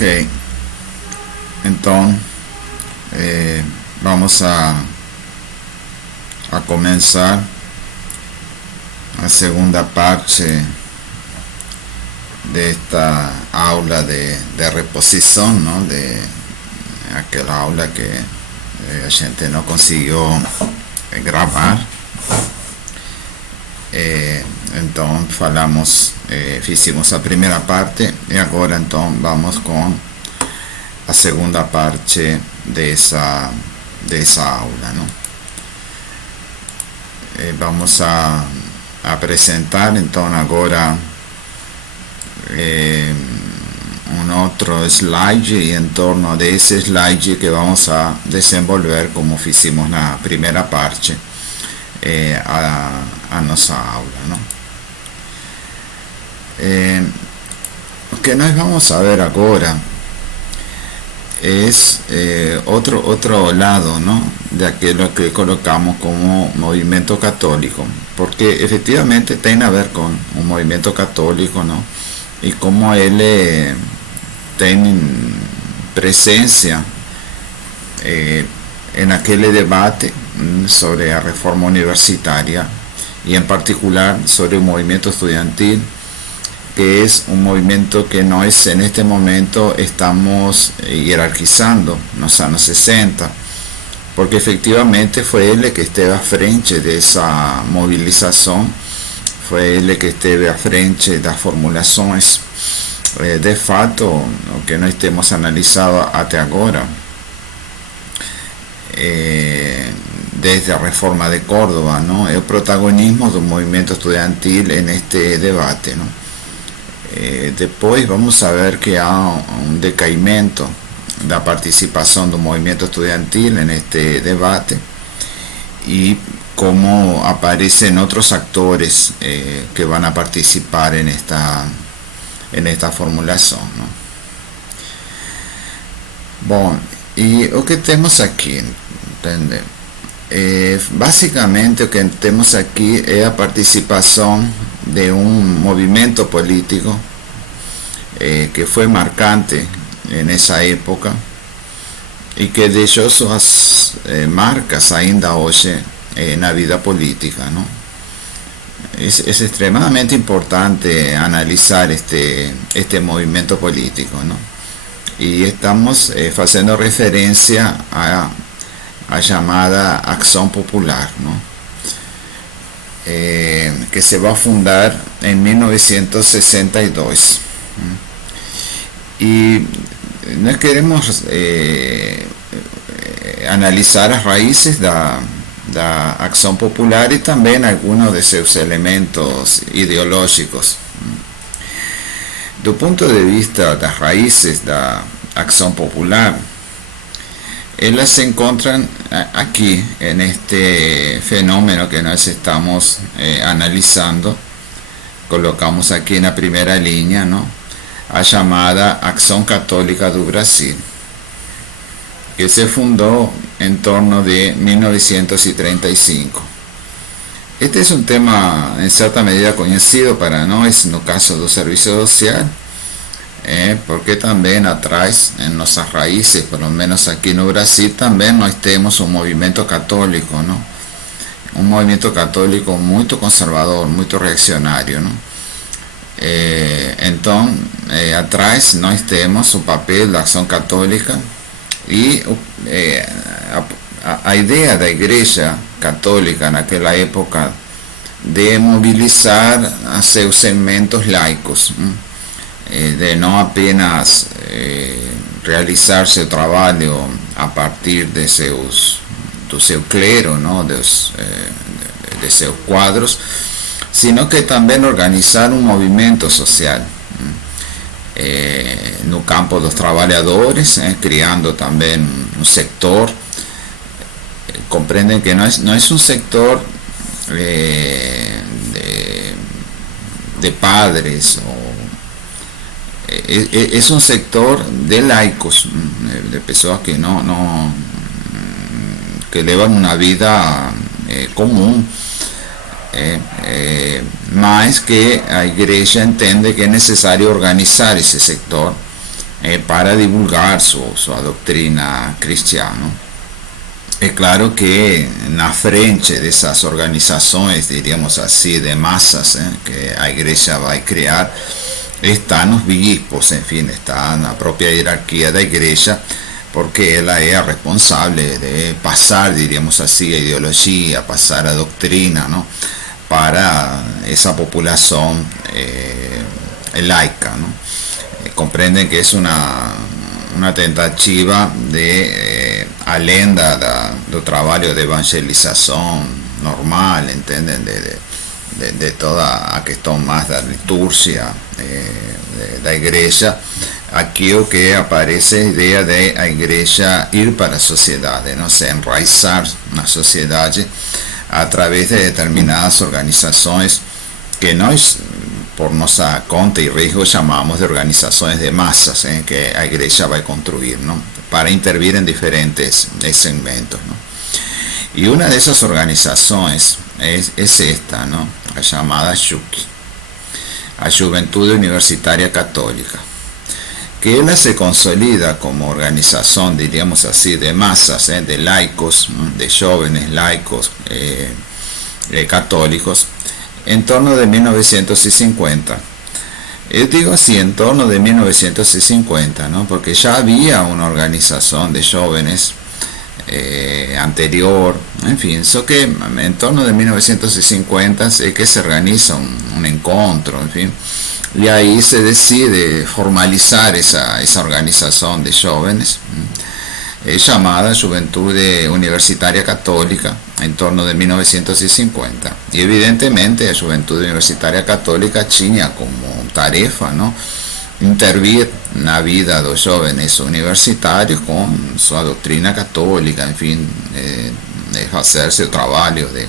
Ok, então vamos a começar a segunda parte desta aula de reposição, não? De aquela aula que a gente não conseguiu gravar. Então fizemos a primeira parte e agora então vamos com a segunda parte dessa aula, não? Vamos a apresentar então agora outro slide e em torno desse slide que vamos a desenvolver como fizemos na primeira parte a nossa aula, não? O que nós vamos a ver agora é outro lado, não? De aquilo que colocamos como movimento católico, porque efetivamente tem a ver com o movimento católico, não? E como ele tem presença naquele debate sobre a reforma universitária y en particular sobre el movimiento estudiantil, que es un movimiento que nós en este momento estamos jerarquizando nos anos 60, porque efectivamente fue él que esteve à frente dessa movilização, foi ele que esteve à frente das formulações. De fato, o que nós temos analisado até agora, desde a reforma de Córdoba, ¿no? El protagonismo del movimiento estudiantil en este debate, ¿no? Después vamos a ver que hay un decaimiento de la participación del movimiento estudiantil en este debate y cómo aparecen otros actores que van a participar en esta formulación, ¿no? Bueno, y lo que tenemos aquí, ¿entiende? Básicamente o que temos aqui é a participação de um movimento político que foi marcante nessa época e que deixou suas marcas ainda hoje na vida política, não? É extremamente importante analisar este movimento político, não? E estamos fazendo referência a llamada Acción Popular, ¿no? Que se va a fundar en 1962. Y nós queremos analizar as raíces da Acción Popular y también algunos de seus elementos ideológicos. Do punto de vista das raíces da Acción Popular, ellas se encuentran aquí en este fenómeno que nos estamos analizando. Colocamos aquí en la primera línea, ¿no? A llamada Acción Católica do Brasil, que se fundó en torno de 1935. Este es un tema en cierta medida conocido para nosotros, en el caso del servicio social, porque también atrás en nuestras raíces, por lo menos aquí en Brasil, también nós temos un movimiento católico, ¿no? Un movimiento católico muy conservador, muy reaccionario, ¿no? Entonces, atrás nós temos o papel da Acción Católica y a idea da Igreja Católica naquela época de movilizar a seus segmentos laicos, de não apenas realizar seu trabalho a partir do seu clero, não? de seus quadros, sino que também organizar um movimento social no campo dos trabalhadores, criando também um sector. Compreendem que não é um sector de padres es un sector de laicos, de personas que que llevan una vida común, mas que a igreja entende que é necessário organizar esse sector para divulgar sua doutrina cristiana. É claro que na frente dessas organizações, diríamos assim, de massas, que a igreja vai criar, estão os bispos, enfim, está na própria hierarquia da igreja, porque ela é a responsável de passar, diríamos assim, a ideologia, passar a doutrina, ¿no?, para essa população laica, ¿no? Comprenden que es una tentativa de além do trabalho de evangelização normal, entenden, de toda a questão mais da liturgia da igreja. Aqui o que aparece a ideia de a igreja ir para a sociedade, não se enraizar na sociedade a través de determinadas organizações que nós, por nossa conta e risco, chamamos de organizações de massas, que a igreja vai construir, ¿no?, para intervir em diferentes segmentos, ¿no? E uma dessas organizações é esta, ¿no?, a chamada JUC, a Juventude Universitária Católica, que ela se consolida como organização, diríamos assim, de massas, de laicos, ¿no?, de jóvenes laicos católicos, en torno de 1950. Yo digo así, en torno de 1950, ¿no?, porque ya había una organización de jóvenes anterior, en fin, eso que en torno de 1950 es que se organiza un encuentro, en fin, y ahí se decide formalizar esa organización de jóvenes, llamada Juventude Universitária Católica, en torno de 1950. Y evidentemente la Juventude Universitária Católica tenía como tarefa, ¿no?, intervir na vida dos jóvenes universitarios con su doctrina católica, en fin, hacer seu trabalho de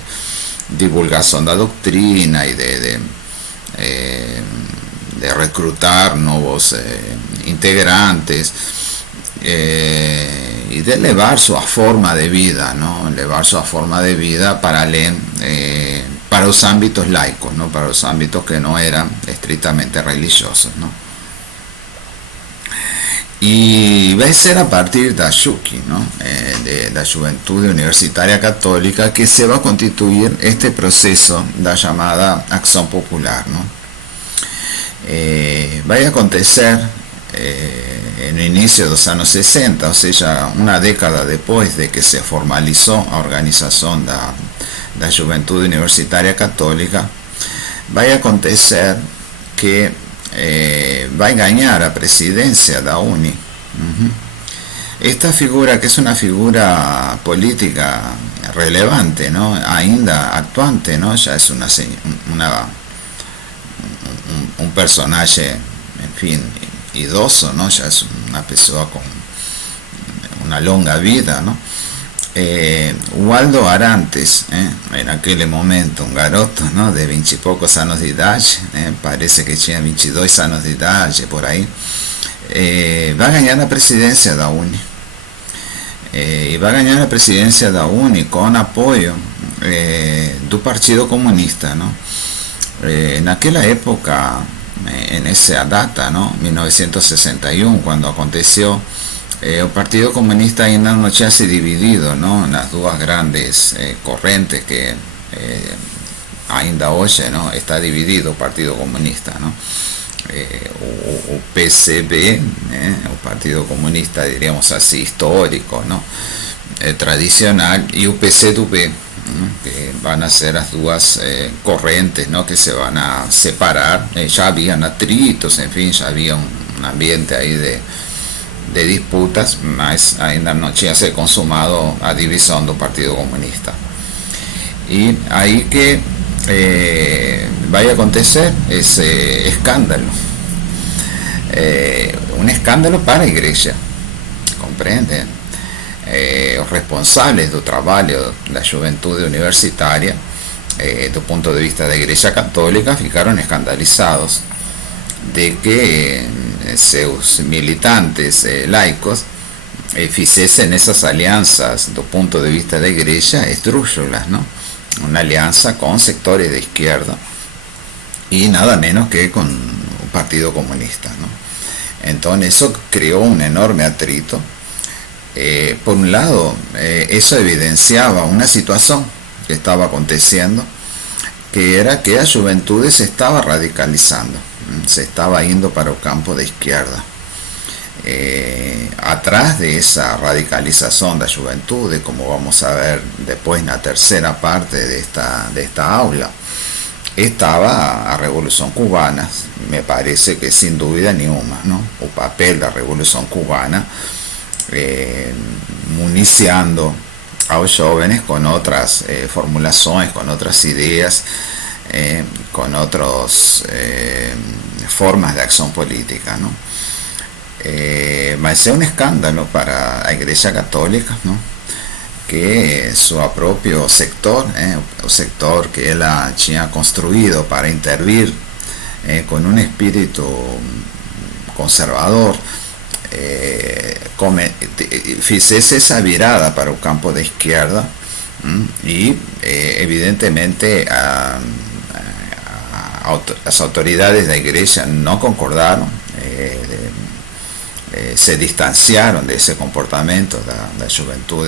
divulgação da doutrina y de reclutar nuevos integrantes, y de elevar su forma de vida, ¿no?, elevar su forma de vida para los ámbitos laicos, ¿no?, para los ámbitos que no eran estrictamente religiosos, ¿no? Y va a ser a partir de JUC, ¿no?, de la Juventude Universitária Católica, que se va a constituir este proceso da llamada acción popular, ¿no? Va a acontecer en el inicio de los años 60, o sea, una década después de que se formalizó la organización de la Juventude Universitária Católica, va a acontecer que va a ganar a presidencia de la UNI. Esta figura, que es una figura política relevante, ¿no?, ainda actuante, ¿no?, ya es un personaje, en fin, idoso, ¿no?, ya es una persona con una longa vida, ¿no? Waldo Arantes, en aquel momento un garoto, ¿no?, de 20 y pocos años de edad, parece que tenía 22 años de edad, por ahí, va a ganar la presidencia de la UNI, y va a ganar la presidencia de la UNI con apoyo del Partido Comunista, ¿no? En aquella época, en esa data, ¿no?, 1961, cuando aconteció, el Partido Comunista ainda no tinha se dividido, ¿no?, en las dos grandes corrientes que ainda hoy, ¿no?, está dividido el Partido Comunista, ¿no? O PCB, el Partido Comunista, diríamos así, histórico, ¿no?, tradicional, y el PCdoB, que van a ser las dos corrientes, ¿no?, que se van a separar. Ya habían atritos, en fin, ya había un ambiente ahí de disputas, mas ainda no tinha se consumado a división del Partido Comunista. Y ahí que va a acontecer ese escándalo, un escándalo para la iglesia, comprenden. Los responsables del trabajo de la Juventude Universitaria, desde el punto de vista de la Iglesia Católica, ficaron escandalizados de que seus militantes laicos hiciesen esas alianzas desde el punto de vista de la Iglesia esdrúxulas, ¿no?, una alianza con sectores de izquierda y nada menos que con un Partido Comunista, ¿no? Entonces eso creó un enorme atrito. Por un lado, eso evidenciaba una situación que estaba aconteciendo, que era que la juventud se estaba radicalizando, se estaba yendo para el campo de izquierda. Atrás de esa radicalización de la juventud, como vamos a ver después en la tercera parte de esta aula, estaba la Revolución Cubana. Me parece que sin duda ninguna, ¿no? El papel de la Revolución Cubana municiando a los jóvenes con otras formulaciones, con otras ideas, con otras formas de acción política, ¿no? Mas es un escándalo para la Iglesia Católica, ¿no? Que su propio sector, el sector que él había construido para intervenir con un espíritu conservador, hiciese esa virada para el campo de izquierda, y evidentemente las autoridades de la Iglesia no concordaron, se distanciaron de ese comportamiento de la juventud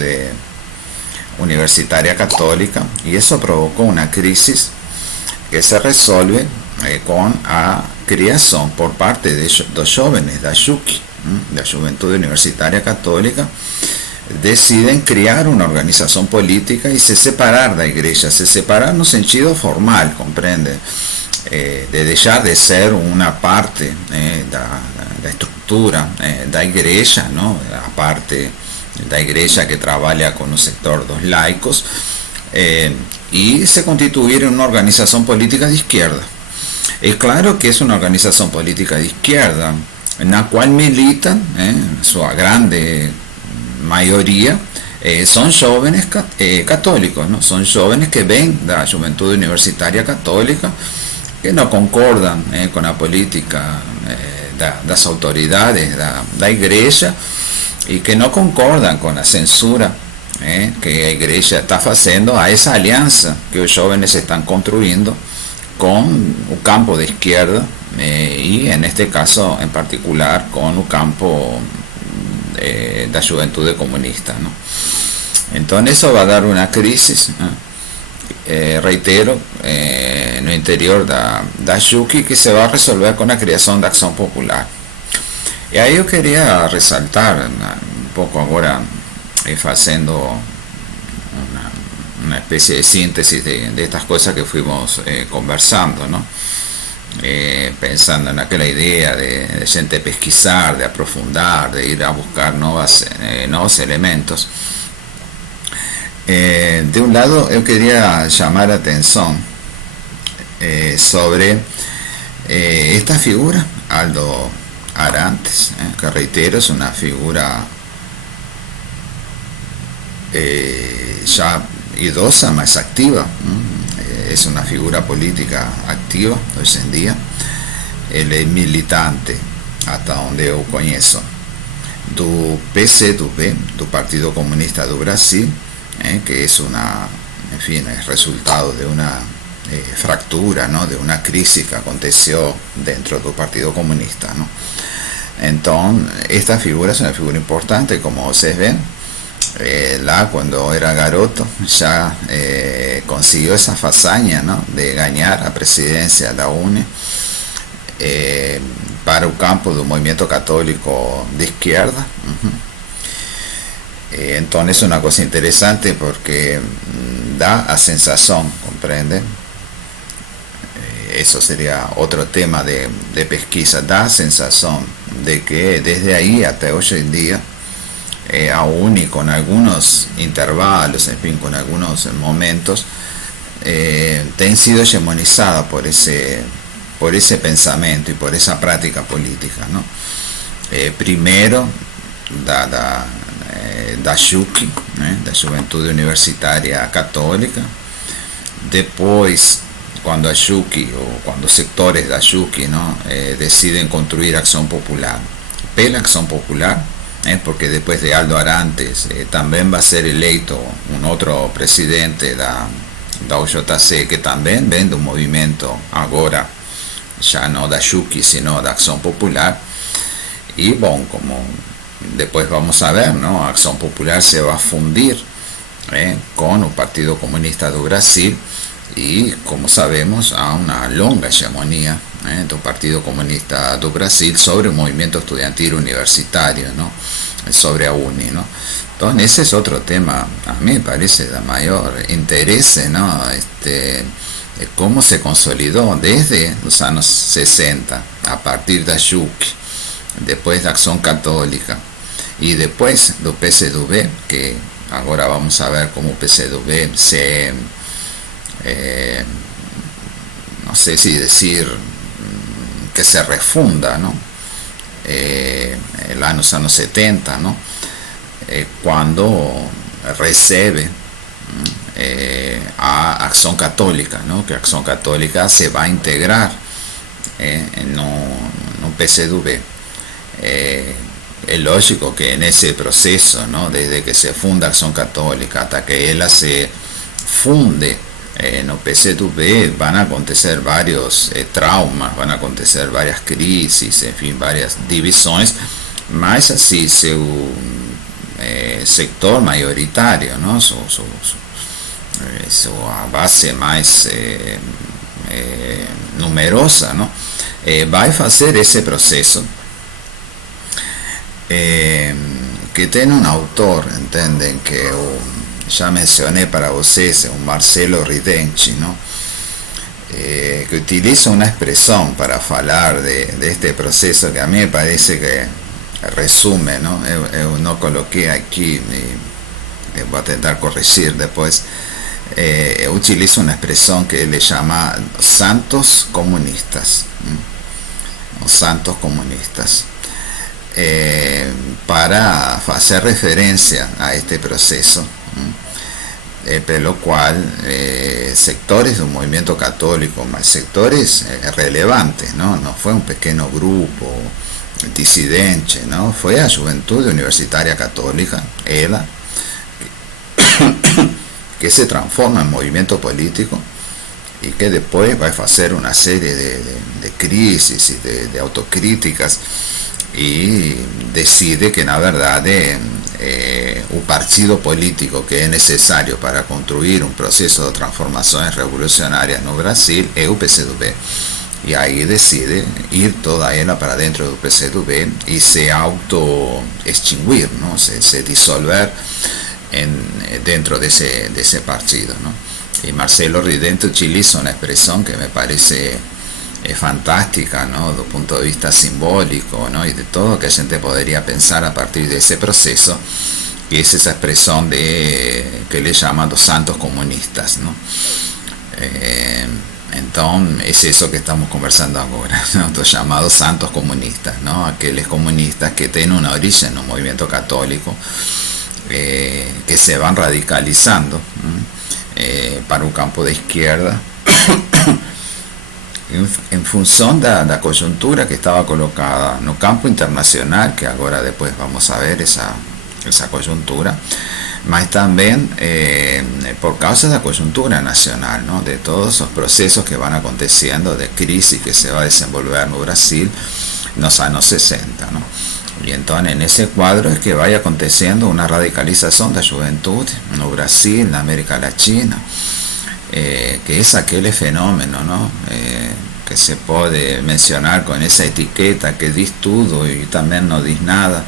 universitaria católica, y eso provocó una crisis que se resuelve con la creación por parte de los jóvenes de Ayuki, de la Juventud Universitaria Católica. Deciden crear una organización política y se separar de la Iglesia, se separar en un sentido formal, comprende, de dejar de ser una parte de la estructura de la Iglesia, ¿no? La parte de la Iglesia que trabaja con un sector dos laicos, y se constituir en una organización política de izquierda. Es claro que es una organización política de izquierda en la cual militan, su grande mayoría, son jóvenes católicos, ¿no? Son jóvenes que ven de la Juventud Universitaria Católica, que no concordan con la política de las autoridades de la Iglesia, y que no concordan con la censura que la Iglesia está haciendo a esa alianza que los jóvenes están construyendo con un campo de izquierda, y en este caso en particular con un campo de la juventud comunista, ¿no? Entonces eso va a dar una crisis, reitero, en el interior de Ayuki, que se va a resolver con la creación de Acción Popular. Y ahí yo quería resaltar un poco ahora, haciendo una especie de síntesis de estas cosas que fuimos conversando, ¿no? Pensando en aquella idea de gente pesquisar, de aprofundar, de ir a buscar nuevos elementos. De un lado yo quería llamar la atención sobre esta figura, Aldo Arantes, que reitero es una figura ya idosa, más activa, es una figura política activa hoy en día. Él es militante, hasta donde yo conozco, do PCdoB, do Partido Comunista do Brasil, que es es resultado de una fractura, ¿no? De una crisis que aconteció dentro del Partido Comunista, ¿no? Entonces esta figura es una figura importante, como ustedes ven. Cuando era garoto ya consiguió esa fazaña, ¿no? De ganar la presidencia de la UNE para el campo del movimiento católico de izquierda. Entonces es una cosa interesante porque da la sensación, comprende, eso sería otro tema de pesquisa, da la sensación de que desde ahí hasta hoy en día, aún y con algunos intervalos, en fin, con algunos momentos, han sido hegemonizada por ese pensamiento y por esa práctica política, ¿no? Primero da Ayuki, da Juventud Universitaria Católica. Después, cuando Ayuki o cuando sectores de Ayuki, ¿no? Deciden construir Acción Popular, pela Acción Popular, porque después de Aldo Arantes también va a ser electo un otro presidente da UJC, que también ven de un movimiento ahora ya no de Ayuki sino de Acción Popular, Y bueno, como después vamos a ver, ¿no? Acción Popular se va a fundir con el Partido Comunista do Brasil y, como sabemos, a una longa hegemonía do Partido Comunista do Brasil sobre el movimiento estudiantil universitario, ¿no? Sobre a UNI, ¿no? Entonces ese es otro tema, a mí me parece de mayor interés, ¿no? Cómo se consolidó desde los años 60, a partir de Juc, después de Acción Católica y después del PCdoB, que ahora vamos a ver cómo PCdoB se, no sé si decir que se refunda, ¿no? Los años 70, ¿no? Cuando recibe a Acción Católica, ¿no? Que Acción Católica se va a integrar en un PCdoB. Es lógico que en ese proceso, ¿no? Desde que se funda Acción Católica hasta que ella se funde en el PCdoB, van a acontecer varios traumas, van a acontecer varias crisis, en fin, varias divisiones, mas así su sector mayoritario, ¿no? Su base más numerosa, ¿no? Va a hacer ese proceso que tiene un autor, entienden, que ya mencioné para ustedes, un Marcelo Ridenchi, ¿no? Que utiliza una expresión para hablar de este proceso que a mí me parece que resume, ¿no? Yo no coloqué aquí, voy a intentar corregir después. Utiliza una expresión que él le llama santos comunistas, o santos comunistas, para hacer referencia a este proceso, por lo cual sectores de un movimiento católico, más sectores relevantes, ¿no? No fue un pequeño grupo disidente, ¿no? Fue a Juventud Universitaria Católica, ELA, que se transforma en movimiento político y que después va a hacer una serie de crisis y de autocríticas y decide que la verdad un partido político que es necesario para construir un proceso de transformaciones revolucionarias en Brasil es el PCdoB. Y ahí decide ir toda ella para dentro del PCdoB y se auto-extinguir, ¿no? Se disolver dentro de ese partido, ¿no? Y Marcelo Ridente utiliza una expresión que me parece fantástica, ¿no? Desde el punto de vista simbólico, ¿no? Y de todo que la gente podría pensar a partir de ese proceso, que es esa expresión que le llaman los santos comunistas, ¿no? Entonces es eso que estamos conversando ahora, ¿no? Los llamados santos comunistas, ¿no? Aquellos comunistas que tienen una origen en un movimiento católico, que se van radicalizando para un campo de izquierda en función de la coyuntura que estaba colocada en el campo internacional, que ahora después vamos a ver esa coyuntura, mas también por causa de la coyuntura nacional, ¿no? De todos esos procesos que van aconteciendo de crisis que se va a desenvolver en Brasil en los años 60, ¿no? Y entonces en ese cuadro es que vaya aconteciendo una radicalización de la juventud en Brasil, en América Latina, que es aquel fenómeno, ¿no? Que se puede mencionar con esa etiqueta que dice todo y también no dice nada,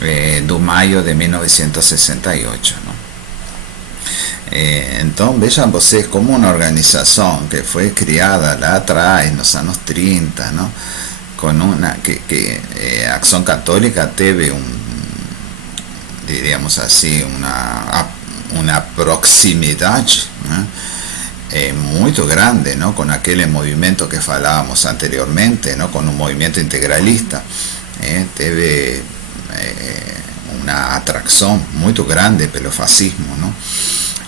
de mayo de 1968, ¿no? Entonces vean ustedes como una organización que fue creada la atrás en los años 30, ¿no? Con una que Acción Católica tuvo diríamos así, una proximidad, ¿no? Muy grande, ¿no? Con aquel movimiento que hablábamos anteriormente, ¿no? Con un movimiento integralista, tuvo una atracción muy grande pelo fascismo, ¿no?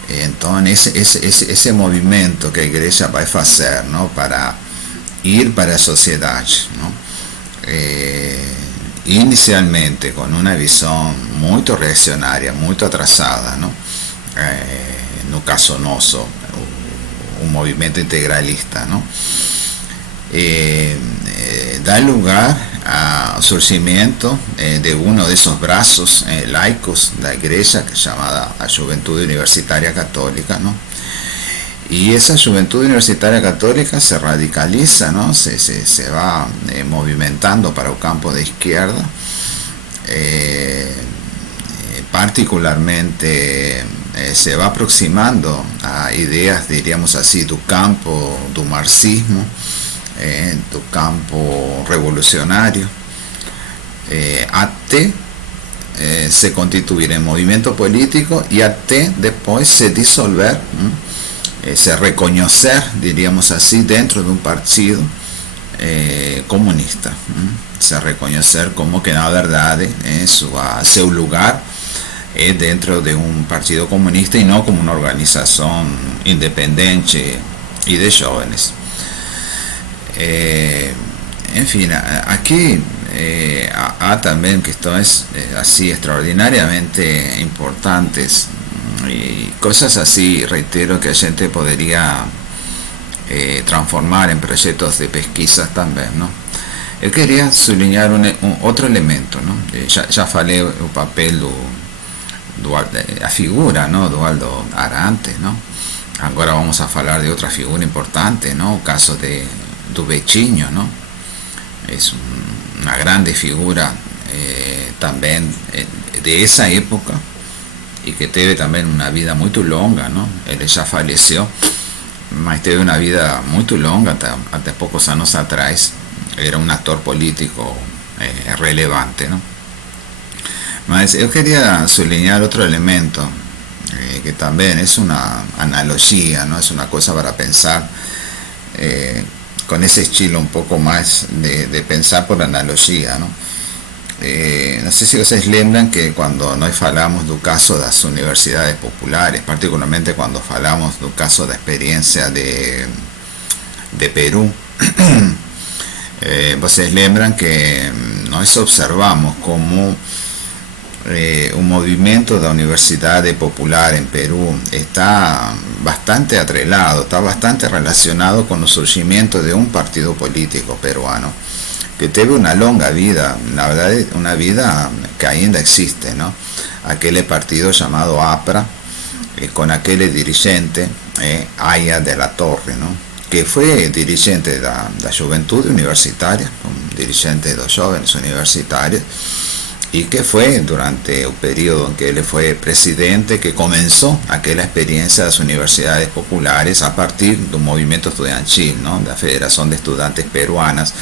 Entonces ese movimiento que la Iglesia va a hacer, ¿no? Para ir para la sociedad, ¿no? Inicialmente con una visión muy reaccionaria, muy atrasada, ¿no? En un caso nuestro, un movimiento integralista, ¿no? da lugar al surgimiento de uno de esos brazos laicos de la iglesia, que es llamada la Juventud Universitaria Católica, ¿no? Y esa Juventud Universitaria Católica se radicaliza, ¿no? Se va movimentando para el campo de izquierda, particularmente se va aproximando a ideas, diríamos así, del campo del marxismo, do campo revolucionario, até se constituir en movimiento político y até después se disolver, se reconocer, diríamos así, dentro de un partido comunista, se reconocer como que na verdade seu lugar es dentro de un partido comunista y no como una organización independiente y de jóvenes. En fin, aquí hay también cuestiones así extraordinariamente importantes y cosas así, reitero, que la gente podría transformar en proyectos de pesquisa también, ¿no? Yo quería subrayar otro elemento, ¿no? Ya falei el papel la figura, ¿no? Do Aldo Arantes, ¿no? Ahora vamos a hablar de otra figura importante, ¿no? El caso de Bechiño, ¿no? Es una grande figura también de esa época y que tuvo también una vida muy longa, ¿no? Él ya falleció, mas tuvo una vida muy longa, hasta pocos años atrás. Era un actor político relevante, ¿no? Mas yo quería subrayar otro elemento que también es una analogía, ¿no? Es una cosa para pensar con ese estilo un poco más de pensar por analogía, ¿no? No sé si ustedes lembran que cuando nos hablamos del caso de las universidades populares, particularmente cuando hablamos del caso de experiencia de Perú, ustedes lembran que nos observamos como un movimiento de universidad popular en Perú está bastante atrelado, está bastante relacionado con el surgimiento de un partido político peruano que tuvo una longa vida, la verdad una vida que ainda existe, ¿no? Aquel partido llamado APRA, con aquel dirigente Aya de la Torre, ¿no? Que fue dirigente de la Juventud Universitaria, un dirigente de los jóvenes universitarios, y que fue durante el periodo en que él fue presidente que comenzó aquella experiencia de las universidades populares a partir de un movimiento estudiantil, ¿no? De la Federación de Estudiantes Peruanas,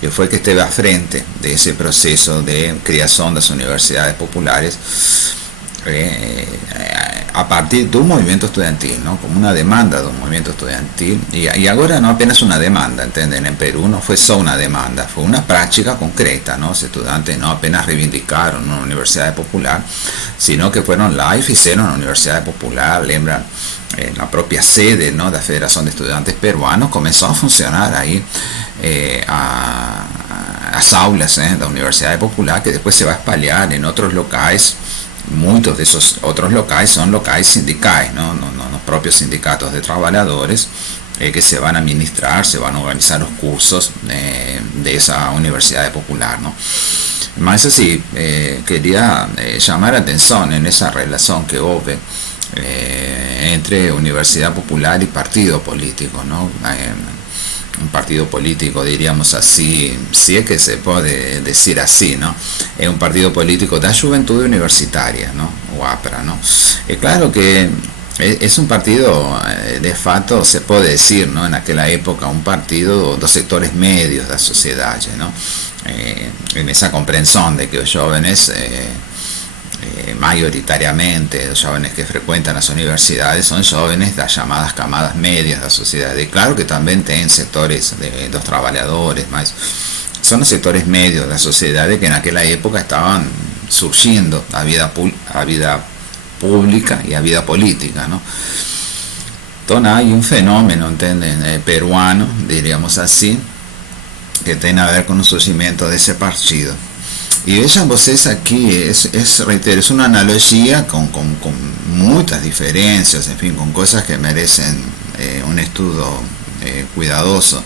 que fue que estuvo a frente de ese proceso de creación de las universidades populares a partir de un movimiento estudiantil, ¿no? Como una demanda de un movimiento estudiantil, y ahora no apenas una demanda, ¿entienden? En Perú no fue solo una demanda, fue una práctica concreta, ¿no? Los estudiantes no apenas reivindicaron una universidad popular, sino que fueron lá y hicieron una universidad popular, lembran, la propia sede, ¿no? De la Federación de Estudiantes Peruanos comenzó a funcionar ahí, las aulas de la Universidad Popular, que después se va a espalhar en otros locales. Muchos de esos otros locales son locales sindicales, ¿no? Los propios sindicatos de trabajadores que se van a administrar, se van a organizar los cursos de esa universidad popular, ¿no? Más así, quería llamar la atención en esa relación que hubo entre universidad popular y partido político, ¿no? Un partido político, diríamos así, si es que se puede decir así, ¿no? Es un partido político de la Juventud Universitaria, ¿no? O APRA, ¿no? Claro que es un partido, de facto, se puede decir, ¿no? En aquella época, un partido de sectores medios de la sociedad, ¿no? En esa comprensión de que los jóvenes, mayoritariamente los jóvenes que frecuentan las universidades son jóvenes de las llamadas camadas medias de la sociedad. Y claro que también tienen sectores de los trabajadores, más son los sectores medios de la sociedad que en aquella época estaban surgiendo a vida pública y a vida política, ¿no? Entonces hay un fenómeno, ¿entienden? Peruano, diríamos así, que tiene a ver con el surgimiento de ese partido. Y vean ustedes aquí, reitero, es una analogía con muchas diferencias, en fin, con cosas que merecen un estudio cuidadoso.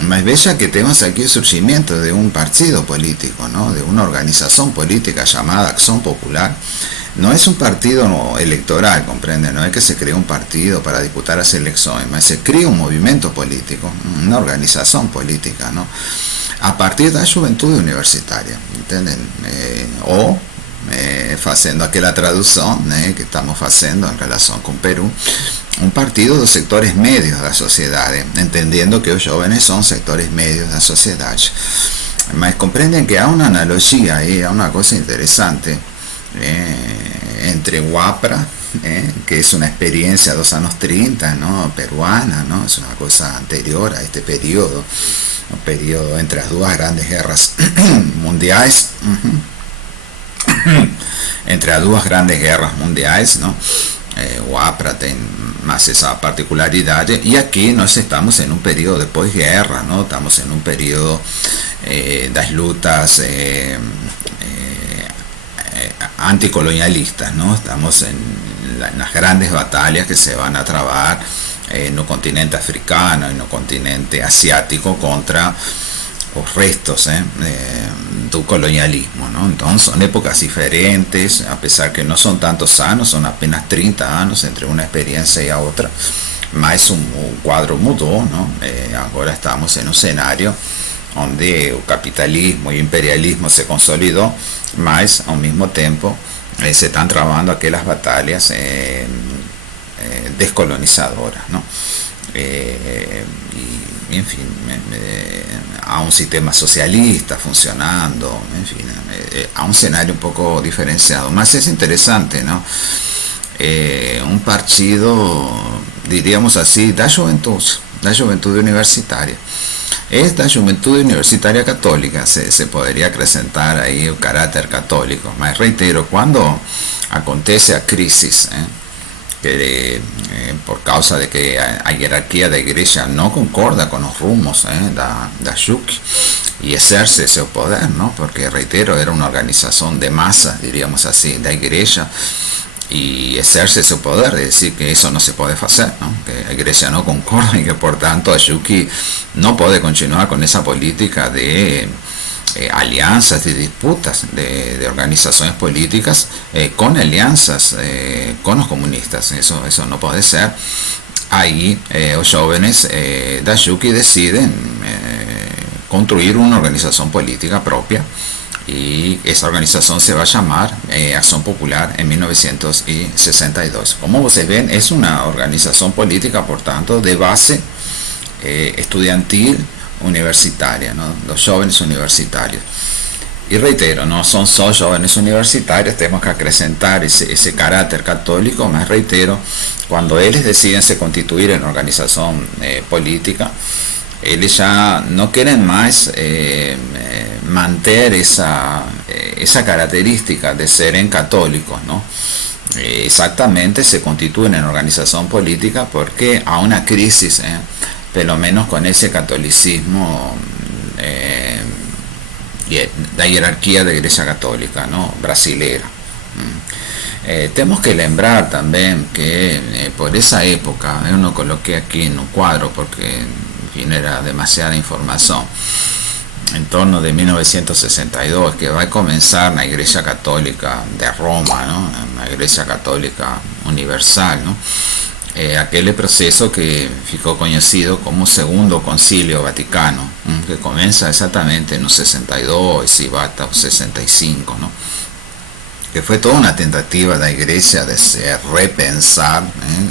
Más bella que tenemos aquí el surgimiento de un partido político, ¿no? De una organización política llamada Acción Popular. No es un partido electoral, comprende, no es que se crea un partido para disputar las elecciones, más se crea un movimiento político, una organización política, ¿no? A partir de la juventud universitaria, ¿entienden? Haciendo aquella traducción que estamos haciendo en relación con Perú, un partido de sectores medios de la sociedad, entendiendo que los jóvenes son sectores medios de la sociedad. Mas comprenden que hay una analogía ahí, hay una cosa interesante entre Huapra, que es una experiencia de los años 30, ¿no? Peruana, ¿no? Es una cosa anterior a este periodo, un periodo entre las dos grandes guerras mundiales. Entre las dos grandes guerras mundiales, ¿no? Huapra tiene más esa particularidad, y aquí nos estamos en un periodo de posguerra, ¿no? Estamos en un periodo de las luchas anticolonialistas, ¿no? Estamos en las grandes batallas que se van a trabar en el continente africano, en el continente asiático contra los restos del colonialismo, ¿no? Entonces son épocas diferentes, a pesar que no son tantos años, son apenas 30 años entre una experiencia y a otra, más un cuadro mudó, ¿no? Ahora estamos en un escenario donde el capitalismo y imperialismo se consolidó, más al mismo tiempo se están trabando aquellas batallas descolonizadoras, ¿no? Y en fin, a un sistema socialista funcionando, en fin, a un escenario un poco diferenciado. Más es interesante, ¿no? Un partido, diríamos así, la juventud universitaria. Esta juventud universitaria católica se podría acrecentar ahí el carácter católico, mas reitero, cuando acontece a crisis, que por causa de que a jerarquía da igreja no concorda con los rumos da JUC y ejerce ese poder, ¿no? Porque reitero, era una organización de masas, diríamos así, da iglesia, y ejerce ese poder de decir que eso no se puede hacer, ¿no? Que la iglesia no concorda y que por tanto a JUC no puede continuar con esa política de alianzas, de disputas de organizaciones políticas con alianzas con los comunistas. Eso no puede ser. Ahí los jóvenes de JUC deciden construir una organización política propia, y esa organización se va a llamar Acción Popular en 1962. Como ustedes ven, es una organización política, por tanto, de base estudiantil universitaria, ¿no? Los jóvenes universitarios. Y reitero, no son solo jóvenes universitarios, tenemos que acrecentar ese carácter católico, más reitero, cuando ellos deciden se constituir en organización política, ellos ya no quieren más mantener esa característica de ser católicos, ¿no? Exactamente, se constituyen en organización política porque hay una crisis, pero menos con ese catolicismo la jerarquía de Iglesia Católica, ¿no? Brasilera. Tenemos que lembrar también que por esa época, yo no coloqué aquí en un cuadro porque en fin era demasiada información, en torno de 1962, que va a comenzar la Iglesia Católica de Roma, ¿no? La Iglesia Católica Universal, ¿no? Aquel proceso que ficó conocido como Segundo Concilio Vaticano, que comienza exactamente en los 62 y va hasta los 65, ¿no? Que fue toda una tentativa de la Iglesia de se repensar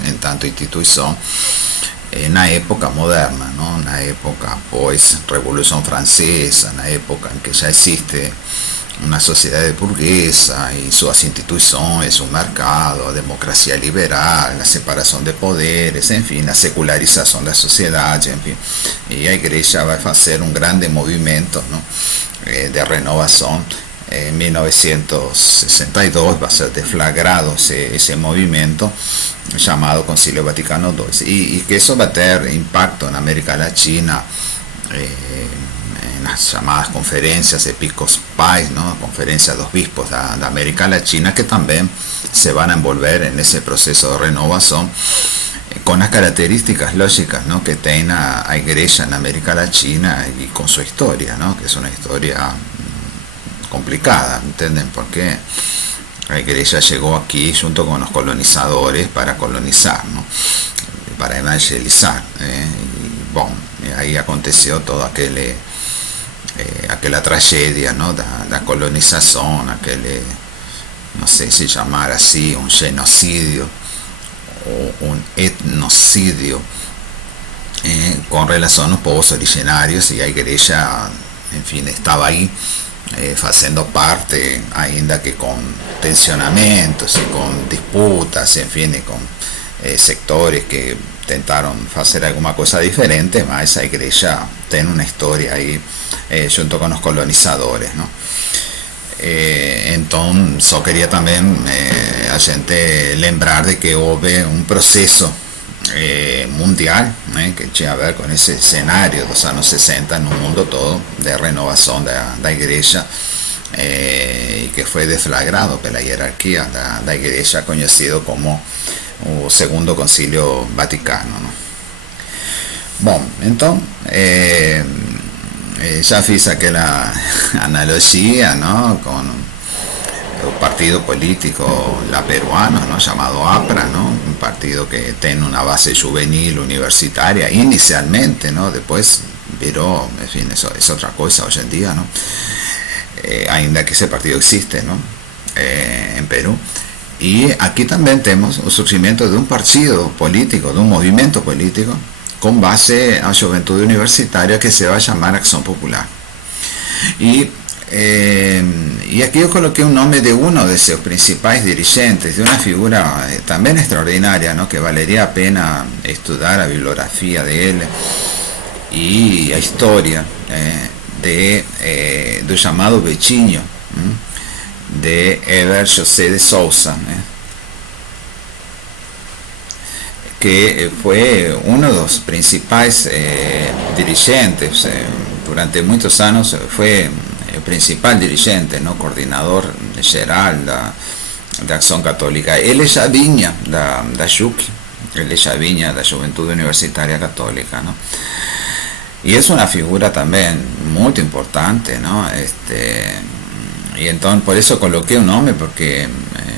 en tanto institución en la época moderna, ¿no? En la época pues Revolución Francesa, en la época en que ya existe una sociedad burguesa y sus instituciones, un mercado, democracia liberal, la separación de poderes, en fin, la secularización de la sociedad, en fin. Y la Iglesia va a hacer un grande movimiento, ¿no? De renovación. En 1962 va a ser deflagrado ese movimiento llamado Concilio Vaticano II, y que eso va a tener impacto en América Latina, en las llamadas conferencias episcopales, ¿no? Conferencias de obispos de América Latina, que también se van a envolver en ese proceso de renovación, con las características lógicas, ¿no?, que tiene a iglesia en América Latina y con su historia, ¿no?, que es una historia complicada, ¿entienden? Porque la iglesia llegó aquí junto con los colonizadores para colonizar, ¿no?, para evangelizar, y bueno, ahí aconteció todo aquella tragedia, ¿no?, la colonización, no sé si llamar así, un genocidio o un etnocidio con relación a los pueblos originarios, y la iglesia, en fin, estaba ahí haciendo parte, ainda que con tensionamientos y con disputas, en fin, y con sectores que intentaron hacer alguna cosa diferente, mas esa iglesia tiene una historia ahí junto con los colonizadores, ¿no? Entonces, só quería también a gente lembrar de que hubo un proceso mundial que tiene a ver con ese escenario de los años 60 en un mundo todo de renovación de la iglesia, y que fue deflagrado por la jerarquía de la iglesia, conocido como el Segundo Concilio Vaticano, ¿no? Bueno, entonces ya hice aquella analogía, ¿no?, con el partido político peruano, ¿no?, llamado APRA, ¿no?, un partido que tiene una base juvenil universitaria inicialmente, ¿no?, después viró, en fin, eso es otra cosa hoy en día, ¿no?, ainda que ese partido existe, ¿no?, en Perú. Y aquí también tenemos el surgimiento de un partido político, de un movimiento político con base a juventud universitaria, que se va a llamar Acción Popular. Y aquí yo coloqué un nombre de uno de sus principales dirigentes, de una figura también extraordinaria, ¿no?, que valería la pena estudiar la bibliografía de él y la historia del llamado Bechiño, de Eber José de Sousa, que fue uno de los principales dirigentes, durante muchos años fue el principal dirigente, ¿no?, coordinador general de Acción Católica. Él ya vinha da JUC, él ya vinha da Juventud Universitaria Católica, ¿no?, y es una figura también muy importante, ¿no?, y entonces por eso coloqué un nombre, porque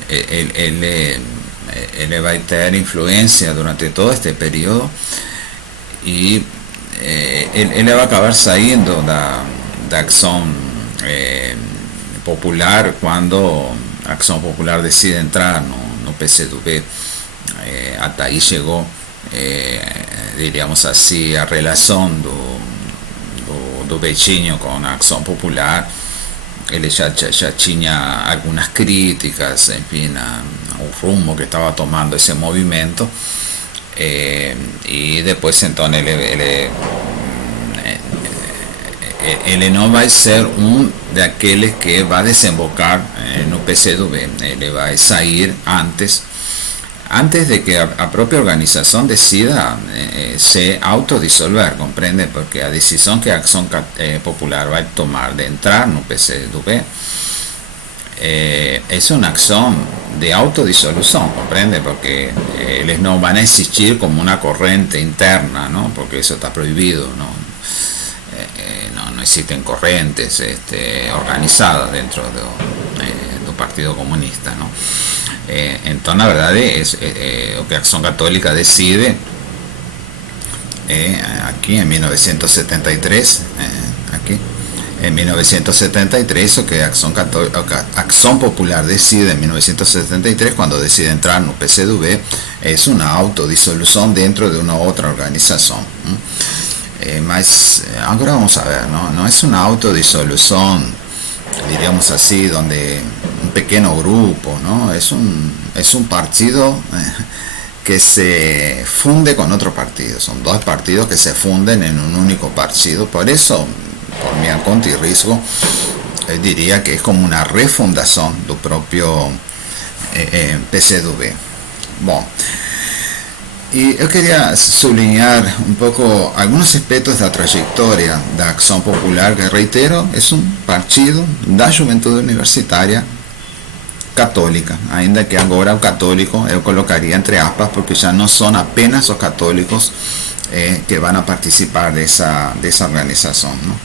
él va a tener influencia durante todo este periodo, y él va a acabar saliendo de Acción Popular cuando Acción Popular decide entrar no PCdoB. Hasta ahí llegó, diríamos así, a relación do Bechiño con Acción Popular. Él ya tenía algunas críticas, en fin, a un rumbo que estaba tomando ese movimiento, y después entonces él no va a ser un de aquellos que va a desembocar en el PCdoB. Él va a salir antes de que a propia organización decida se autodisolver, comprende, porque la decisión que Acción Popular va a tomar de entrar en el PCdoB es una acción de autodisolución, comprende, porque ellos no van a existir como una corriente interna, ¿no?, porque eso está prohibido, ¿no? No existen corrientes organizadas dentro del Partido Comunista, ¿no? Entonces la verdad es lo que Acción Católica decide aquí en 1973, en 1973, o que Acción Popular decide en 1973, cuando decide entrar en el PCdoB, es una autodisolución dentro de una otra organización. Mas ahora vamos a ver, no es una autodisolución, diríamos así, donde un pequeño grupo, ¿no? Es un partido que se funde con otro partido. Son dos partidos que se funden en un único partido. Por eso, por mi conta y riesgo, diría que es como una refundación del propio PCdoB. Bueno, y yo quería subrayar un poco algunos aspectos de la trayectoria de Acción Popular, que reitero, es un partido de la juventud universitaria católica, ainda que agora o católico eu colocaria entre aspas, porque já não são apenas os católicos que vão a participar dessa organização, não?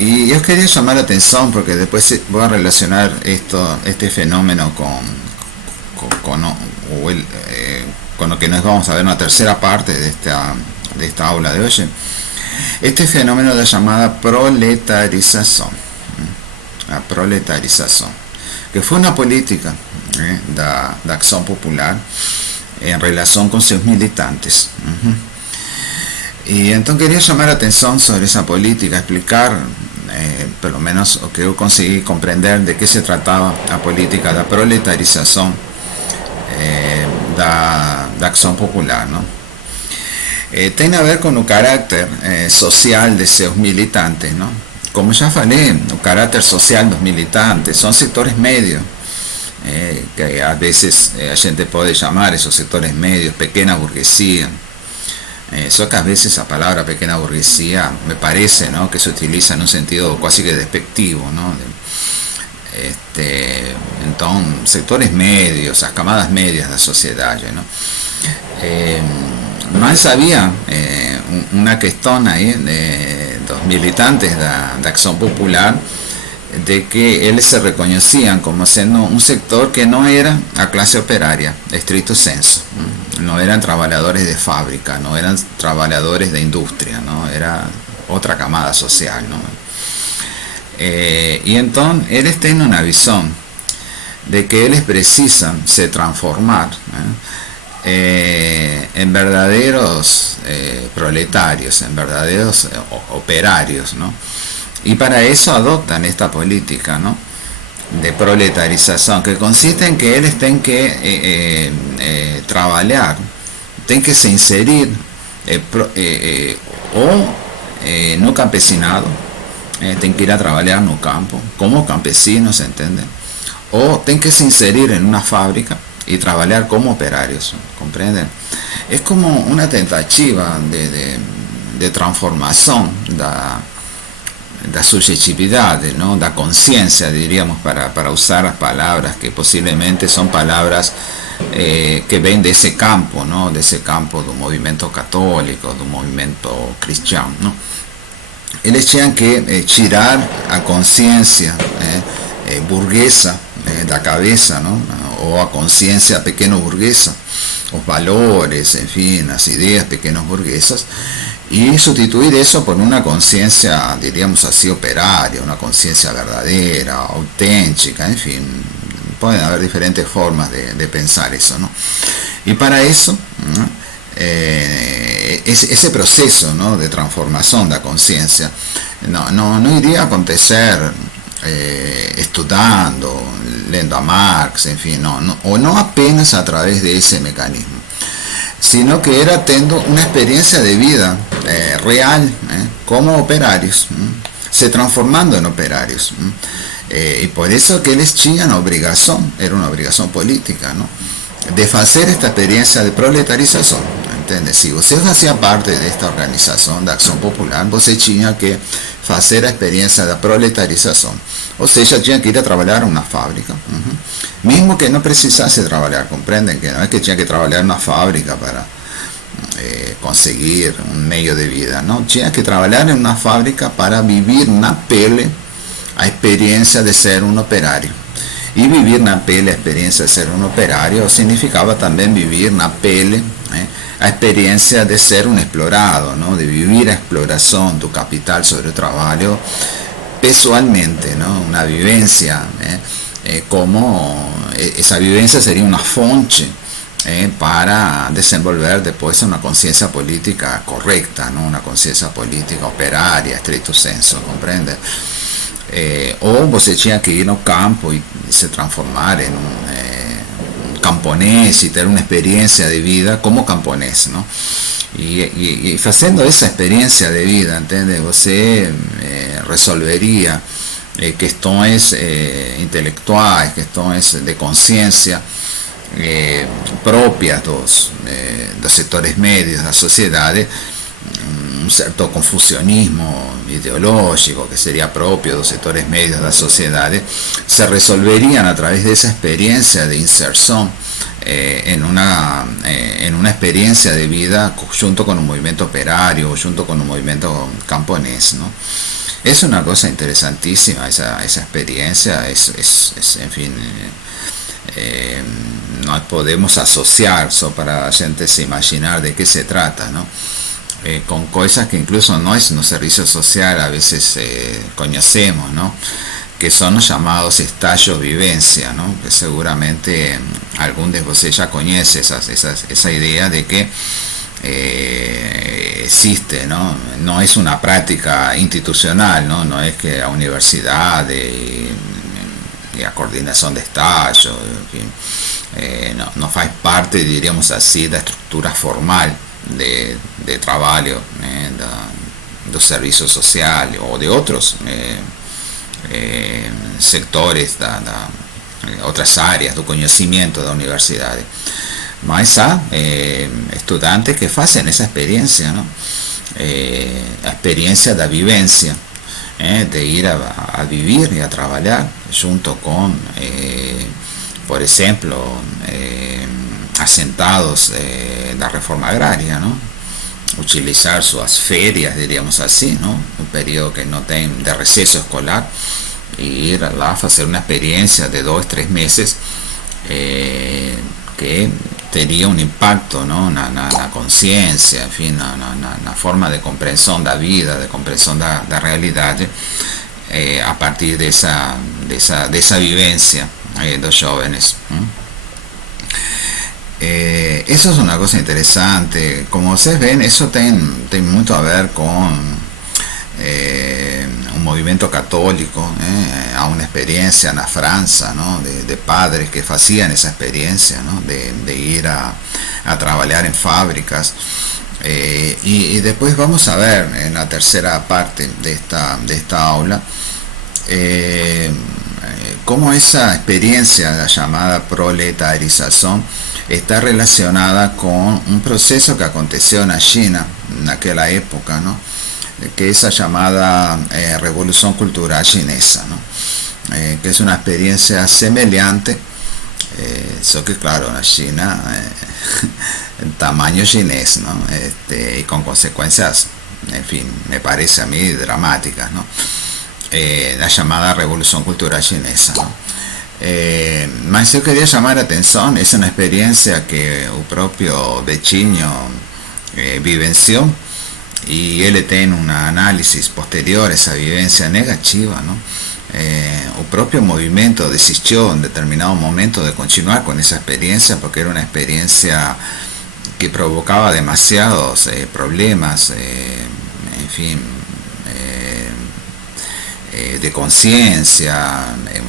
Y yo quería llamar la atención porque después voy a relacionar este fenómeno con lo que nos vamos a ver en la tercera parte de esta aula de hoy. Este fenómeno de llamada proletarización, la proletarización, que fue una política de Acción Popular en relación con sus militantes. Y entonces quería llamar la atención sobre esa política, explicar, por lo menos lo que yo conseguí comprender de qué se trataba la política de proletarización de Acción Popular, ¿no? Tiene a ver con el carácter social de sus militantes, ¿no? Como ya falé, el carácter social de los militantes son sectores medios, que a veces a gente puede llamar esos sectores medios pequeña burguesía. Eso que a veces la palabra pequeña burguesía me parece, ¿no?, que se utiliza en un sentido casi que despectivo, ¿no? Entonces, sectores medios, las camadas medias de la sociedad, ¿no? Más había una cuestión ahí de los militantes de Acción Popular, de que ellos se reconocían como siendo un sector que no era la clase operaria, estricto sensu. No eran trabajadores de fábrica, no eran trabajadores de industria, ¿no? Era otra camada social, ¿no? Y entonces ellos tienen una visión de que ellos precisan se transformar en verdaderos proletarios, en verdaderos operarios, ¿no? Y para eso adoptan esta política, ¿no?, de proletarización, que consiste en que ellos tienen que trabajar, tienen que se inserir no campesinado, tienen que ir a trabajar en el campo como campesinos, ¿entienden? O tienen que se inserir en una fábrica y trabajar como operarios, ¿comprenden? Es como una tentativa de transformación da subjetividad, ¿no?, da conciencia, diríamos, para usar las palabras que posiblemente son palabras que ven de ese campo, ¿no?, de ese campo del movimiento católico, del movimiento cristiano, ¿no? Ellos tienen que tirar a conciencia burguesa da cabeza, ¿no?, o a conciencia pequeño burguesa, los valores, en fin, las ideas pequeños burguesas, y sustituir eso por una conciencia, diríamos así, operaria, una conciencia verdadera, auténtica, en fin, pueden haber diferentes formas de pensar eso, ¿no? Y para eso, ese proceso, ¿no?, de transformación de la conciencia no iría a acontecer estudiando, leyendo a Marx, en fin, o no apenas a través de ese mecanismo, sino que era teniendo una experiencia de vida real, como operarios, se transformando en operarios, y por eso que ellos tenían obligación, era una obligación política, ¿no?, de hacer esta experiencia de proletarización, ¿entiendes? Si usted hacía parte de esta organización de Acción Popular, usted tenía que hacer la experiencia de proletarización, o sea, tenía que ir a trabajar en una fábrica, mismo que no precisase trabajar, comprenden que no es que tenía que trabajar en una fábrica para conseguir un medio de vida, no, tenía que trabajar en una fábrica para vivir na pele a experiencia de ser un operario. Y vivir na pele a experiencia de ser un operario significaba también vivir na pele a experiencia de ser un explorado, ¿no?, de vivir a exploración tu capital sobre el trabajo pessoalmente, ¿no?, una vivencia, como esa vivencia sería una fuente para desenvolver después una conciencia política correcta, ¿no?, una conciencia política operaria, estricto senso, ¿comprende? O você tinha que ir no campo y se transformar en un camponés y tener una experiencia de vida como camponés, ¿no? Y haciendo esa experiencia de vida, ¿entiendes? Você resolvería cuestiones intelectuales, cuestiones de conciencia propias dos sectores medios de la sociedad, un certo confusionismo ideológico que sería propio de los sectores medios de la sociedad, se resolverían a través de esa experiencia de inserción en una experiencia de vida junto con un movimiento operario, junto con un movimiento camponés, ¿no? Es una cosa interesantísima esa experiencia, en fin, no podemos asociar solo para la gente se imaginar de qué se trata, ¿no? Con cosas que incluso no es un servicio social, a veces conocemos, ¿no? Que son los llamados estallos vivencia, ¿no? Que seguramente algún de vosotros ya conoce esa idea de que existe, ¿no? No es una práctica institucional, ¿no? No es que la universidad y la coordinación de estallos, en fin, no faz parte, diríamos así, da estructura formal de trabajo do servicio social o de otros sectores otras áreas do conocimiento de la universidad, mas há estudiantes que hacen esa experiencia, ¿no? La experiencia de vivencia, de ir a vivir y a trabajar junto con, por ejemplo, asentados de la reforma agraria, ¿no? Utilizar sus ferias, diríamos así, ¿no? Un periodo que no tiene de receso escolar, y ir a hacer una experiencia de 2-3 meses que tenía un impacto, ¿no? Una conciencia, en fin, una forma de comprensión de la vida, de comprensión de la realidad, a partir de esa vivencia de los jóvenes. Eso es una cosa interesante. Como ustedes ven, eso tiene mucho a ver con un movimiento católico, a una experiencia en la Francia, ¿no? de padres que hacían esa experiencia, ¿no? de ir a trabajar en fábricas, y después vamos a ver en la tercera parte de esta aula cómo esa experiencia llamada proletarización está relacionada con un proceso que aconteció en la China en aquella época, ¿no? Que es la llamada revolución cultural chinesa, ¿no? Que es una experiencia semejante, solo que claro, en la China en tamaño chinés, ¿no? Y con consecuencias, en fin, me parece a mí dramáticas, ¿no? La llamada revolución cultural chinesa, ¿no? Mas yo quería llamar la atención, es una experiencia que el propio Bechinho vivenció, y él tiene un análisis posterior a esa vivencia negativa, ¿no? El propio movimiento desistió en determinado momento de continuar con esa experiencia, porque era una experiencia que provocaba demasiados problemas, en fin, de conciencia,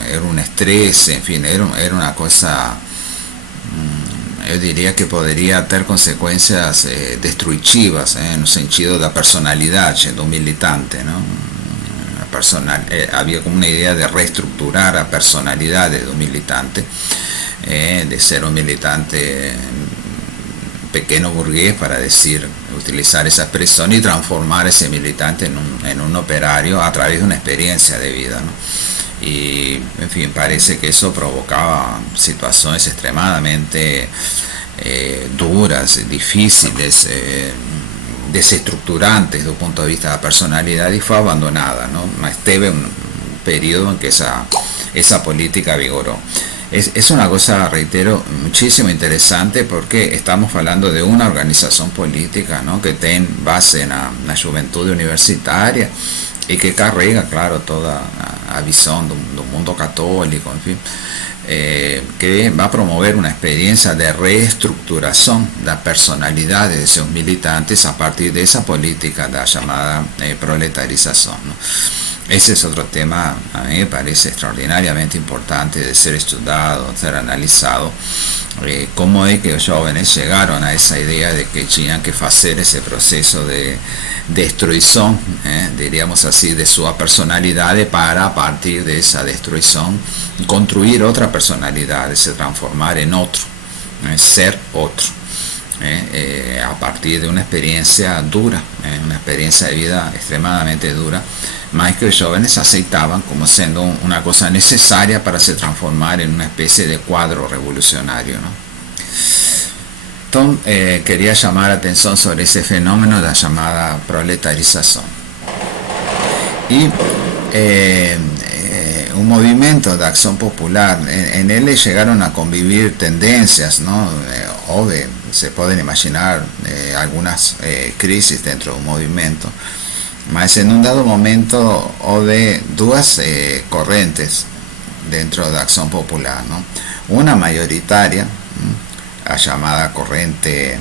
era un estrés, en fin, era una cosa, yo diría que podría tener consecuencias destructivas, en el sentido de la personalidad de un militante, ¿no? Había como una idea de reestructurar la personalidad de un militante, de ser un militante pequeño burgués, para utilizar esa expresión, y transformar ese militante en un operario a través de una experiencia de vida, ¿no? Y en fin, parece que eso provocaba situaciones extremadamente duras, difíciles, desestructurantes desde el punto de vista de la personalidad, y fue abandonada, ¿no? Tuve un periodo en que esa política vigoró. Es una cosa, reitero, muchísimo interesante, porque estamos hablando de una organización política, ¿no? Que tiene base en la juventud universitaria, y que carrega, claro, toda la visión de un mundo católico, en fin, que va a promover una experiencia de reestructuración de la personalidad de esos militantes a partir de esa política de la llamada proletarización, ¿no? Ese es otro tema, a mí me parece extraordinariamente importante de ser estudiado, ser analizado, cómo es que los jóvenes llegaron a esa idea de que tenían que hacer ese proceso de destrucción, diríamos así, de su personalidad, para a partir de esa destrucción construir otra personalidad, se transformar en otro, ser otro. a partir de una experiencia dura, una experiencia de vida extremadamente dura, más que los jóvenes aceptaban como siendo una cosa necesaria para se transformar en una especie de cuadro revolucionario, ¿no? Entonces, quería llamar la atención sobre ese fenómeno de la llamada proletarización. Y un movimiento de acción popular, en él llegaron a convivir tendencias, ¿no? Se pueden imaginar algunas crisis dentro de un movimiento, mas en un dado momento hubo dos corrientes dentro de acción popular, ¿no? Una mayoritaria, la llamada corriente,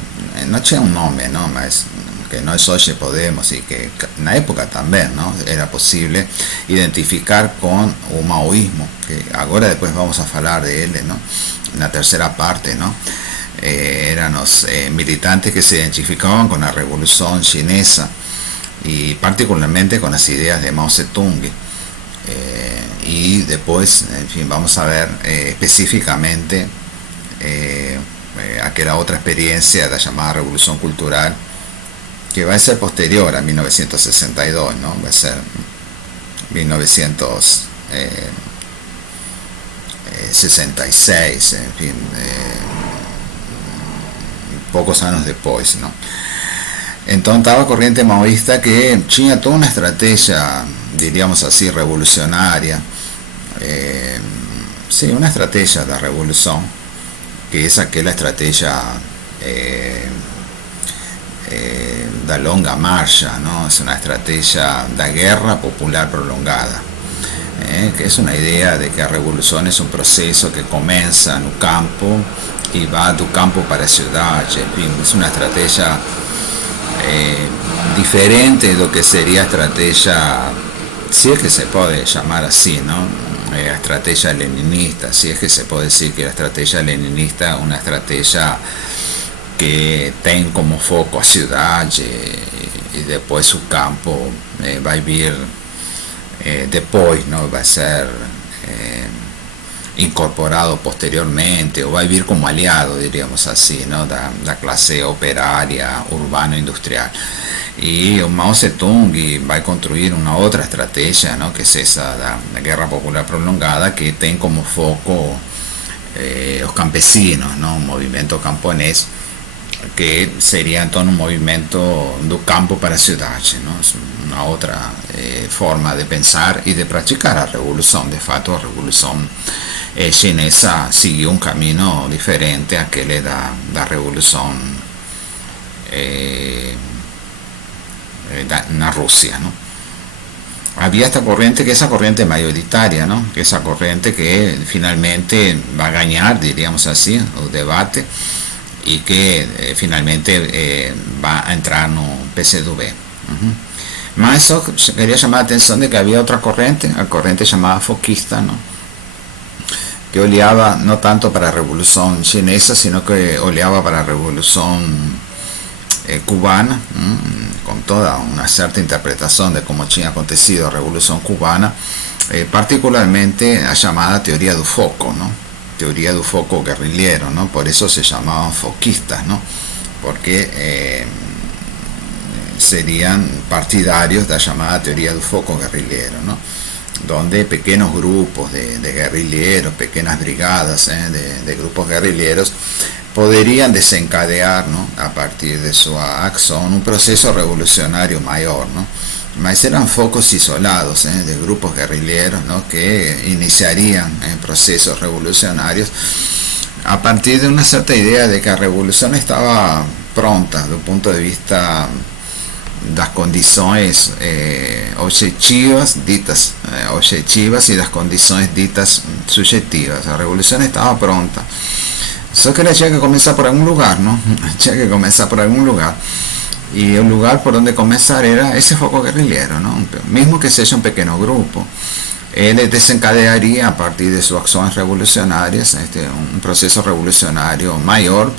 no tiene un nombre, ¿no? Mas que no es hoy Podemos, y que en la época también, ¿no? Era posible identificar con el maoísmo, que ahora después vamos a hablar de él, ¿no? En la tercera parte, ¿no? Eran los militantes que se identificaban con la revolución chinesa y particularmente con las ideas de Mao Zedong, y después, en fin, vamos a ver específicamente aquella otra experiencia de la llamada revolución cultural, que va a ser posterior a 1962, ¿no? Va a ser 1966, en fin, pocos años después, ¿no? Entonces estaba corriente maoísta que tenía toda una estrategia, diríamos así, revolucionaria, sí, una estrategia de la revolución, que es aquella estrategia de longa marcha, ¿no? Es una estrategia de guerra popular prolongada, que es una idea de que la revolución es un proceso que comienza en un campo y va del campo para la ciudad, en fin, es una estrategia diferente de lo que sería estrategia, si es que se puede llamar así, ¿no? Estrategia leninista, si es que se puede decir que la estrategia leninista es una estrategia que tiene como foco a ciudad y después su campo va a vivir después, ¿no? Va a ser incorporado posteriormente, o va a vivir como aliado, diríamos así, ¿no? La clase operaria, urbano-industrial. Y Mao Zedong va a construir una otra estrategia, ¿no? Que es esa, la guerra popular prolongada, que tiene como foco los campesinos, ¿no? Un movimiento camponés, que sería entonces un movimiento del campo para la ciudad, ¿no? Es una otra forma de pensar y de practicar la revolución. De facto, la revolución chinesa siguió un camino diferente a aquel de la revolución en Rusia, ¿no? Había esta corriente, que es esa corriente mayoritaria, ¿no? Que esa corriente que finalmente va a ganar, diríamos así, el debate, y que finalmente va a entrar en un PCdoB. Más eso, quería llamar la atención de que había otra corriente, la corriente llamada foquista, ¿no? Que oleaba no tanto para la revolución chinesa, sino que oleaba para la revolución cubana, con toda una cierta interpretación de cómo había acontecido la revolución cubana, particularmente la llamada teoría del foco, ¿no? Teoría del foco guerrillero, ¿no? Por eso se llamaban foquistas, ¿no? Porque serían partidarios de la llamada teoría del foco guerrillero, ¿no? Donde pequeños grupos de guerrilleros, pequeñas brigadas de grupos guerrilleros podrían desencadear, ¿no? A partir de su acción un proceso revolucionario mayor, ¿no? Mas eran focos isolados de grupos guerrilleros, ¿no? Que iniciarían procesos revolucionarios a partir de una cierta idea de que la revolución estaba pronta desde el punto de vista de las condiciones objetivas ditas objetivas y las condiciones ditas subjetivas. La revolución estaba pronta, solo que tenía que comenzar por algún lugar, ¿no? Tenía que comenzar por algún lugar. Y el lugar por donde comenzar era ese foco guerrillero, ¿no? Mismo que sea un pequeño grupo, él desencadearía a partir de sus acciones revolucionarias un proceso revolucionario mayor,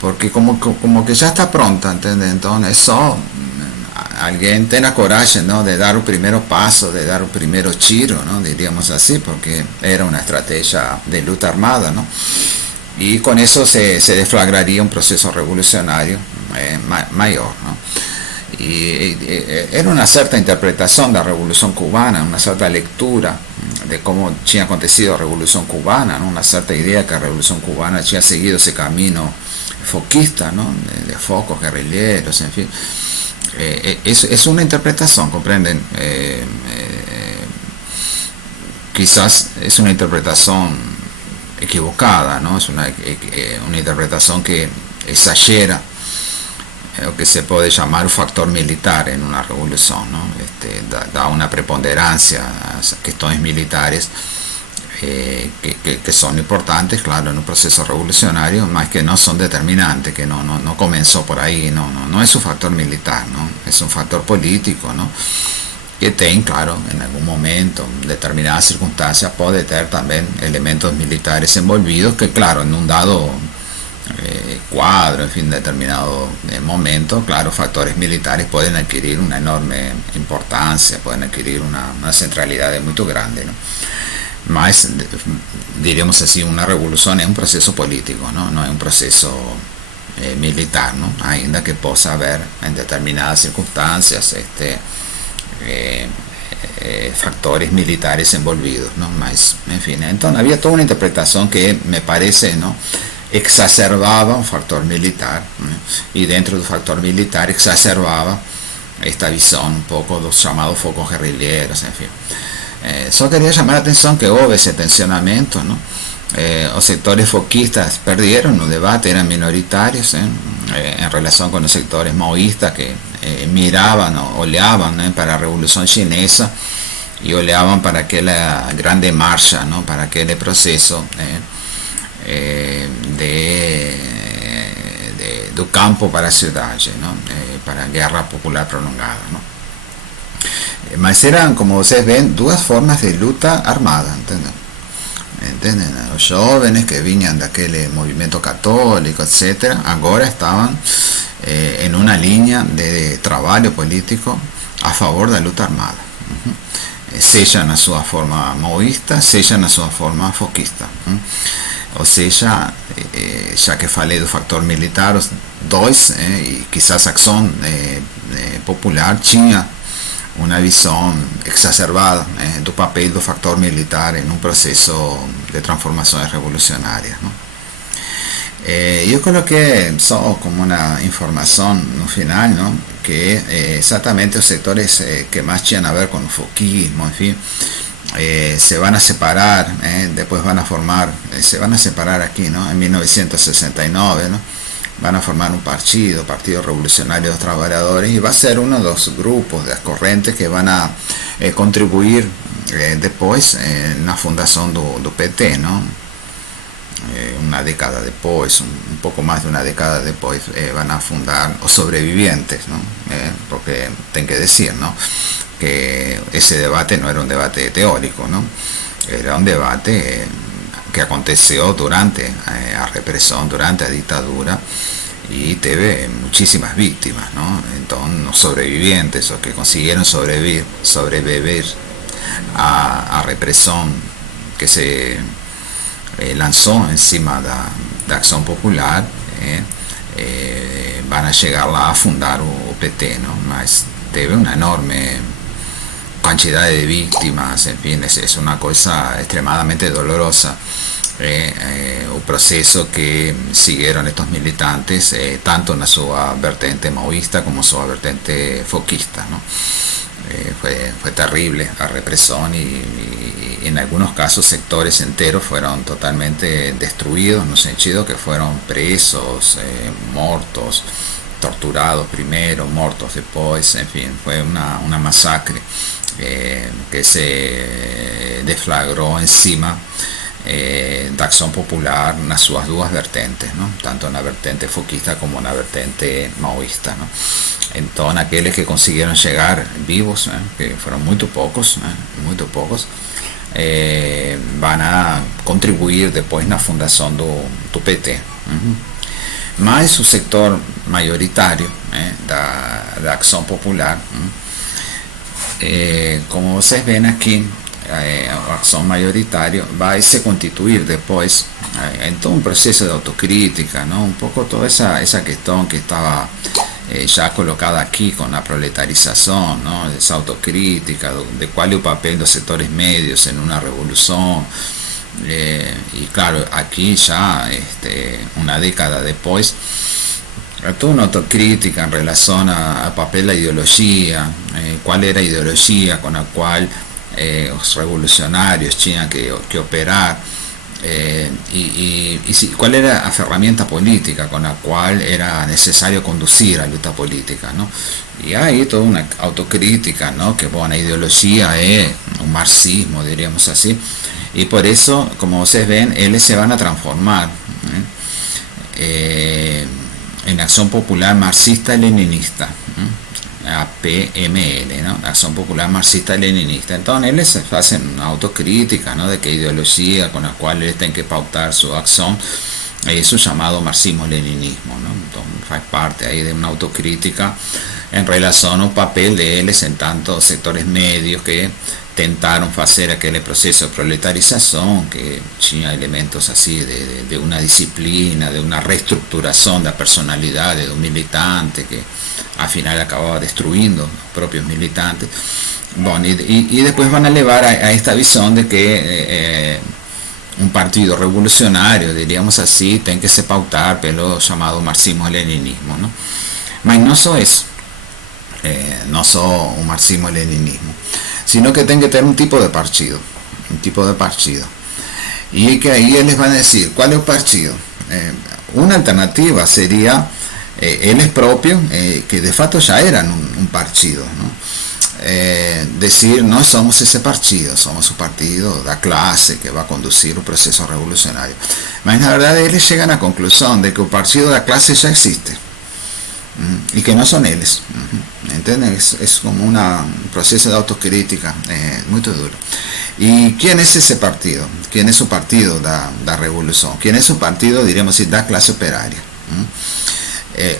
porque como que ya está pronta, ¿entiendes? Entonces eso, alguien tenga coraje, ¿no? De dar un primer paso, de dar un primer tiro, ¿no? Diríamos así, porque era una estrategia de lucha armada, ¿no? y con eso se deflagraría un proceso revolucionario mayor, ¿no? Era una cierta interpretación de la Revolución Cubana, una cierta lectura de cómo había acontecido la Revolución Cubana, ¿no? Una cierta idea que la Revolución Cubana había seguido ese camino foquista, ¿no? De focos guerrilleros, en fin. Es una interpretación, ¿comprenden? Quizás es una interpretación equivocada, ¿no? Es una interpretación que exagera lo que se puede llamar un factor militar en una revolución, ¿no? Da una preponderancia a cuestiones militares que son importantes, claro, en un proceso revolucionario, más que no son determinantes, que no comenzó por ahí, no es un factor militar, ¿no? Es un factor político, ¿no? Que tiene, claro, en algún momento, en determinadas circunstancias, puede tener también elementos militares envolvidos, que claro, en un dado cuadro, en fin, determinado momento, claro, factores militares pueden adquirir una enorme importancia, pueden adquirir una centralidad muy grande, ¿no? Más, diríamos así, una revolución es un proceso político, no es un proceso militar, ¿no? Ainda que possa haber en determinadas circunstancias factores militares envolvidos, ¿no? Más, en fin, entonces había toda una interpretación que me parece, ¿no?, exacerbaba un factor militar, y dentro del factor militar exacerbaba esta visión un poco de los llamados focos guerrilleros, en fin. Solo quería llamar la atención que hubo ese tensionamiento, ¿no? Los sectores foquistas perdieron un debate, eran minoritarios en relación con los sectores maoístas que miraban o oleaban para la revolución chinesa y oleaban para aquella grande marcha, ¿no?, para aquel proceso do campo para a cidade, ¿no? Para a guerra popular prolongada, ¿no? Mas eran, como ustedes ven, dos formas de luta armada, ¿entienden? Los jóvenes que venían de aquel movimiento católico, etc., ahora estaban en una línea de trabajo político a favor de la luta armada, seja na sua forma maoísta, seja na sua forma foquista. Ou seja, já que falei do factor militar, os dois, e quizás a Acción Popular tinha uma visão exacerbada do papel do factor militar em um processo de transformações revolucionárias, ¿no? Eu coloquei só como uma informação no final, ¿no?, que exatamente os setores que mais tinham a ver com o foquismo, enfim, se van a separar, después van a formar, se van a separar aquí, ¿no?, en 1969, ¿no?, van a formar un Partido Revolucionario de los Trabajadores, y va a ser uno de los grupos, de las corrientes que van a contribuir después en la fundación do PT, ¿no? Una década después, un poco más de una década después, van a fundar los Sobrevivientes, ¿no? Porque tengo que decir, ¿no?, que ese debate no era un debate teórico, ¿no?, era un debate que aconteció durante la represión, durante la dictadura, y tuve muchísimas víctimas, ¿no? Entonces, los sobrevivientes, los que consiguieron sobrevivir a la represión que se lanzó encima de la Acción Popular, van a llegar a fundar o PT, ¿no? Mas tuve una enorme cantidad de víctimas, en fin, es una cosa extremadamente dolorosa, el proceso que siguieron estos militantes, tanto en su vertente maoísta como en su vertente foquista, ¿no? Fue terrible la represión, y en algunos casos sectores enteros fueron totalmente destruidos, en el sentido que fueron presos, muertos, torturados primero, muertos después, en fin, fue una masacre que se deflagró encima da Acción Popular nas suas duas vertentes, ¿no?, tanto en la vertente foquista como en la vertente maoísta, ¿no? Entonces, aquellos que consiguieron llegar vivos, que fueron muy pocos, van a contribuir después en la fundación do PT. Mas o sector mayoritario da Acción Popular, como vocês ven aquí, a acción mayoritaria va a se constituir después en todo un proceso de autocrítica, ¿no? Un poco toda esa cuestión que estaba ya colocada aquí con la proletarización, ¿no? Esa autocrítica de cuál es el papel de los sectores medios en una revolución. Y claro, aquí ya una década después, toda una autocrítica en relación al papel de la ideología, cuál era la ideología con la cual los revolucionarios tenían que operar, y cuál era la herramienta política con la cual era necesario conducir la lucha política, ¿no? Y hay toda una autocrítica, ¿no? Que bueno, la ideología es un marxismo, diríamos así, y por eso, como ustedes ven, ellos se van a transformar en Acción Popular Marxista-Leninista, APML, ¿no? Acción Popular Marxista-Leninista. Entonces ellos hacen una autocrítica, ¿no? De qué ideología con la cual ellos tienen que pautar su acción, eso llamado marxismo-leninismo, ¿no? Entonces faz parte ahí de una autocrítica en relación al papel de ellos en tantos sectores medios que tentaron hacer aquel proceso de proletarización que tenía elementos así de una disciplina, de una reestructuración de la personalidad de un militante que al final acababa destruyendo los propios militantes. Bueno, y después van a llevar a esta visión de que un partido revolucionario, diríamos así, tiene que se pautar pelo llamado marxismo-leninismo, ¿no? Mas no so eso, no so un marxismo-leninismo, sino que tiene que tener un tipo de partido, y que ahí les van a decir cuál es el partido. Una alternativa sería ellos propios, que de facto ya eran un partido, ¿no? Decir, no somos ese partido, somos un partido de la clase que va a conducir un proceso revolucionario. Pero en la verdad ellos llegan a la conclusión de que el partido de la clase ya existe, y que no son ellos. ¿Entienden? Es como un proceso de autocrítica muy duro. ¿Y quién es ese partido? ¿Quién es su partido de la revolución? ¿Quién es su partido, diríamos así, de la clase operaria?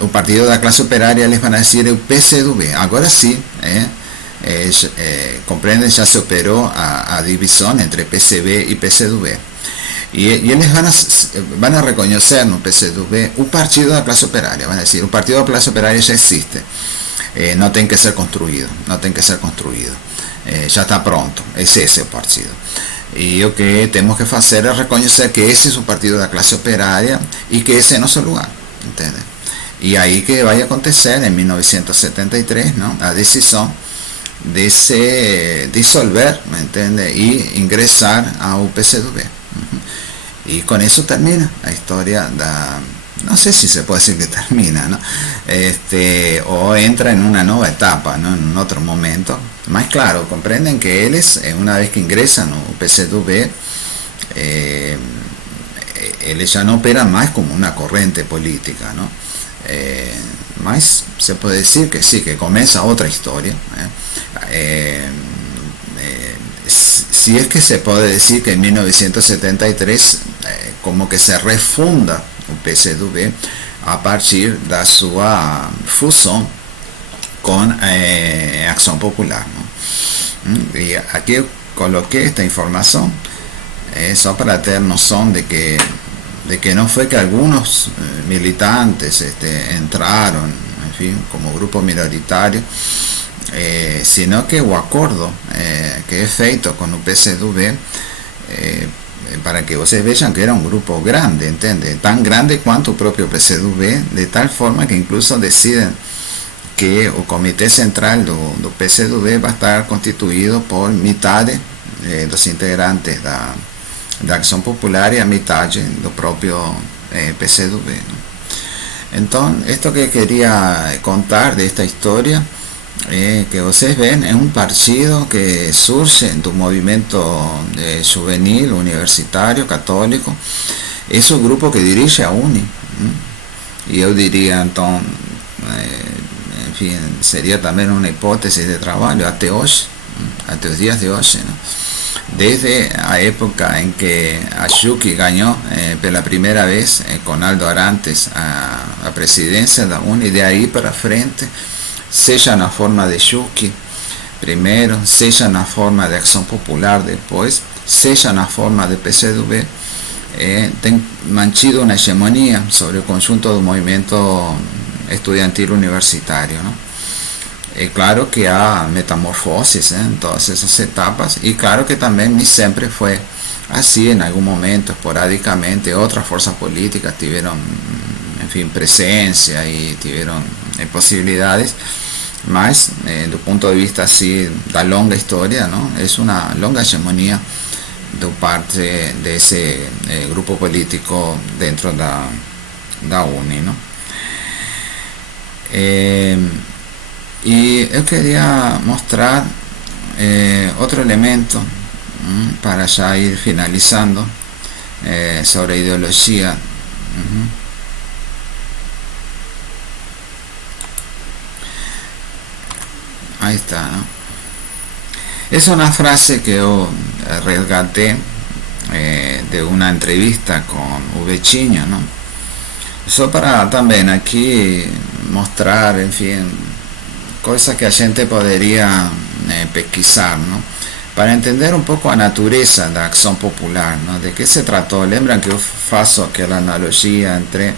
Un partido de la clase operaria les van a decir el PCdoB. Ahora sí, comprenden, ya se operó a división entre PCB y PCdoB. Y ellos van a reconocer en un PCdoB un partido de la clase operaria. Van a decir, un partido de la clase operaria ya existe. No tiene que ser construido, ya está pronto, es ese el partido. Y lo que tenemos que hacer es reconocer que ese es un partido de la clase operaria y que ese no es su lugar, ¿entiendes? Y ahí que vaya a acontecer en 1973, ¿no? La decisión de se disolver, ¿me entiendes? Y ingresar a UPCdoB. Y con eso termina la historia no sé si se puede decir que termina, ¿no? O entra en una nueva etapa, ¿no? En un otro momento. Más claro, comprenden que ellos, una vez que ingresan al PCdoB, ellos ya no operan más como una corriente política, ¿no? Más se puede decir que sí, que comienza otra historia. Si es que se puede decir que en 1973 como que se refunda el PCdoB a partir de su fusión con Acción Popular, ¿no? Y aquí coloqué esta información solo para tener noción de que no fue que algunos militantes entraron, en fin, como grupo minoritario, sino que el acuerdo que es feito con el PCdoB, para que ustedes vean que era un grupo grande, ¿entiende? Tan grande cuanto el propio PCdoB, de tal forma que incluso deciden que el comité central del PCdoB va a estar constituido por mitad de los integrantes de Acción Popular y a mitad del propio PCdoB, ¿no? Entonces, esto que quería contar de esta historia, que ustedes ven, es un partido que surge de un movimiento juvenil, universitario, católico. Es un grupo que dirige a UNI, y yo diría entonces, en fin, sería también una hipótesis de trabajo hasta hoy, hasta los días de hoy, ¿no? Desde la época en que Ayuki ganó por la primera vez con Aldo Arantes a presidencia de la UNI, de ahí para frente, sea na forma de Yuki primero, sea na forma de Acción Popular después, sea na forma de PCdoB, tem mantido uma hegemonia sobre o conjunto do movimento estudiantil universitário, não? É claro que há metamorfoses em todas essas etapas, e claro que também nem sempre foi assim. Em algum momento, esporadicamente, outras forças políticas tiveram, enfim, presença e tiveram possibilidades, mas do ponto de vista assim da longa história, não, é uma longa hegemonia do parte desse grupo político dentro da UNE, não? E eu queria mostrar outro elemento para já ir finalizando sobre a ideologia. Ahí está, ¿no? Es una frase que yo resgaté de una entrevista con Uvechiño, ¿no? Eso para también aquí mostrar, en fin, cosas que a gente poderia pesquisar, ¿no? Para entender un poco a natureza da acción popular, ¿no? De que se trató. Lembram que eu faço aquela analogia entre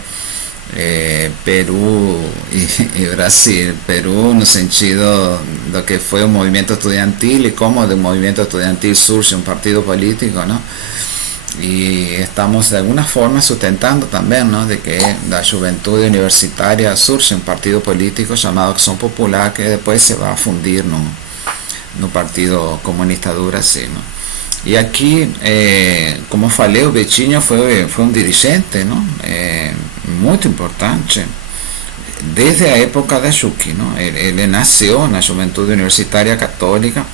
Perú y Brasil. Perú no sentido do que foi o movimento estudiantil e como do movimento estudiantil surge um partido político, ¿no? Y estamos de alguna forma sustentando también, ¿no?, de que da juventude universitaria surge un partido político llamado Acción Popular, que después se va a fundir no Partido Comunista do Brasil, ¿no? Y aquí, como falei, o Betinho foi um dirigente, ¿no?, muito importante desde a época da Juki, ¿no? Ele nasceu na Juventude Universitária Católica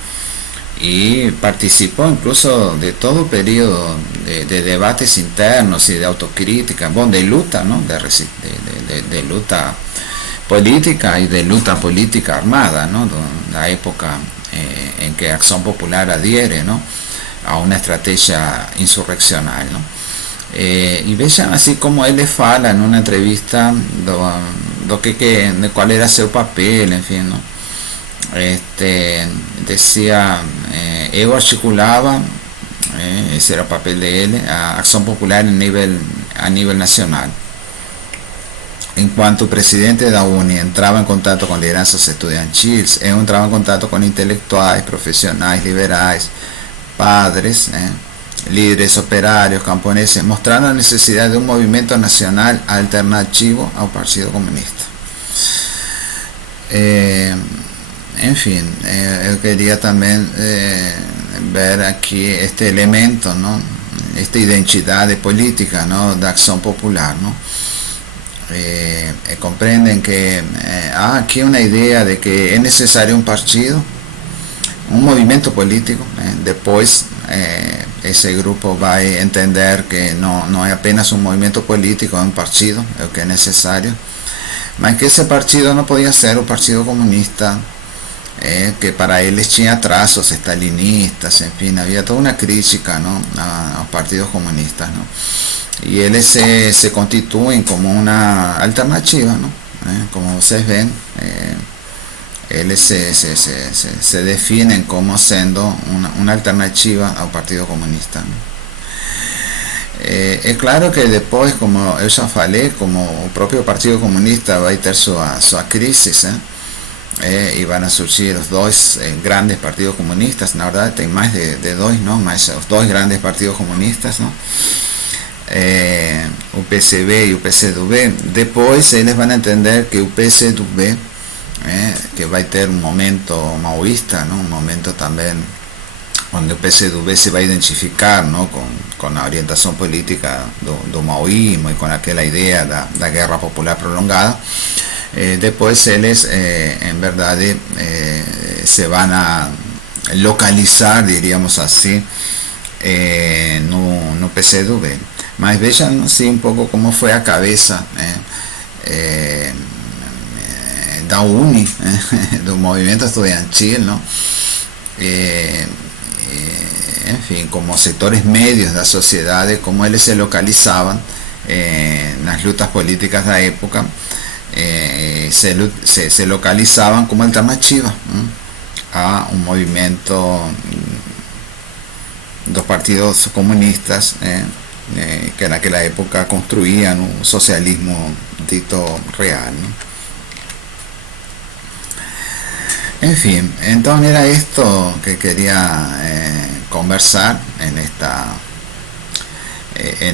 y participó incluso de todo periodo de debates internos y de autocrítica, bueno, de luta, ¿no?, de luta política y de luta política armada, ¿no?, la época en que Acción Popular adhiere, ¿no?, a una estrategia insurreccional, ¿no? Y vean así como él le fala en una entrevista de cuál era su papel, en fin, ¿no? Decía, eu articulaba, ese era el papel de él, a Acción Popular a nivel nacional. En cuanto el presidente da UNE entraba en contacto con lideranças estudiantiles, eu entraba en contacto con intelectuales, profesionales, liberales, padres, líderes operarios, camponeses, mostrando la necesidad de un movimiento nacional alternativo al Partido Comunista. En fin, yo quería también ver aquí este elemento, ¿no?, esta identidad política, ¿no?, de Acción Popular, ¿no? Comprenden que aquí una idea de que es necesario un partido, un movimiento político. Después ese grupo va a entender que no es apenas un movimiento político, es un partido, es lo que es necesario, mas que ese partido no podía ser un partido comunista, que para ellos tenía trazos estalinistas, en fin, había toda una crítica, ¿no?, a los partidos comunistas, ¿no? Y ellos se constituyen como una alternativa, ¿no? Como ustedes ven, ellos se definen como siendo una alternativa al Partido Comunista, ¿no? Es claro que después, como yo ya falei, como el propio Partido Comunista va a tener su crisis, y van a surgir los dos grandes partidos comunistas. Na verdade tem más de dos, ¿no?, mas los dos grandes partidos comunistas, ¿no?, o PCB y o PCdoB. Después ellos van a entender que o PCdoB, que va a tener un momento maoísta, ¿no?, un momento también donde el PCdoB se va a identificar, ¿no?, con la orientación política do maoísmo y con aquella idea de la guerra popular prolongada. Después ellos en verdad se van a localizar, diríamos así, no PCdoB. Mas vean así un poco cómo fue a cabeza da UNE, del movimiento estudiantil, ¿no? En fin, como sectores medios de la sociedad, como ellos se localizaban en las lutas políticas de la época. Se localizaban como alternativa a un movimiento dos partidos comunistas que en aquella época construían un socialismo dito real, ¿no? En fin, entonces era esto que quería conversar en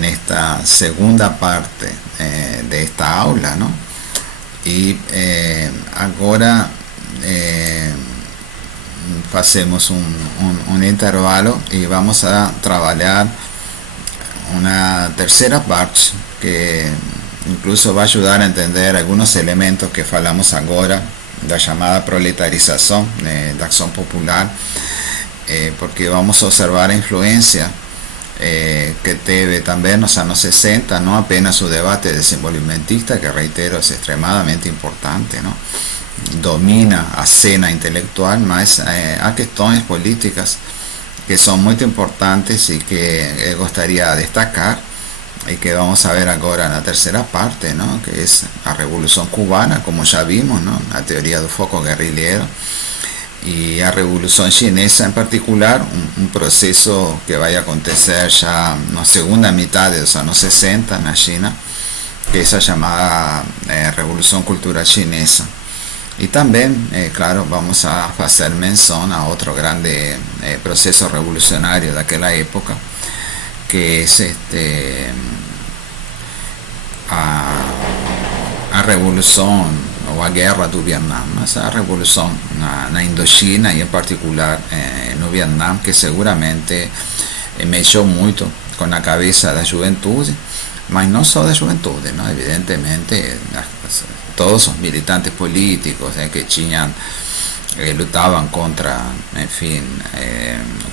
esta segunda parte de esta aula, ¿no? Y ahora pasemos un intervalo y vamos a trabajar una tercera parte que incluso va a ayudar a entender algunos elementos que falamos agora da chamada proletarização da ação popular, porque vamos a observar a influencia que teve también nos años 60, no apenas su debate desenvolvimentista, que reitero es extremadamente importante, ¿no? Domina a cena intelectual, mas há questões políticas que son muy importantes y que gustaría destacar y que vamos a ver ahora en la tercera parte, ¿no? Que es la revolución cubana, como ya vimos, ¿no? La teoría del foco guerrillero, y la revolución chinesa en particular, un proceso que vaya a acontecer ya en la segunda mitad de los años 60 en la China, que es la llamada revolución cultural chinesa. Y también, claro, vamos a hacer mención a otro grande proceso revolucionario de aquella época, que es a revolución o a guerra do Vietnam, esa revolución na Indochina y en particular no Vietnam, que seguramente mexeu muito con la cabeza da juventude, mas no solo da juventude, ¿no? Evidentemente todos los militantes políticos que lutaban contra, en fin,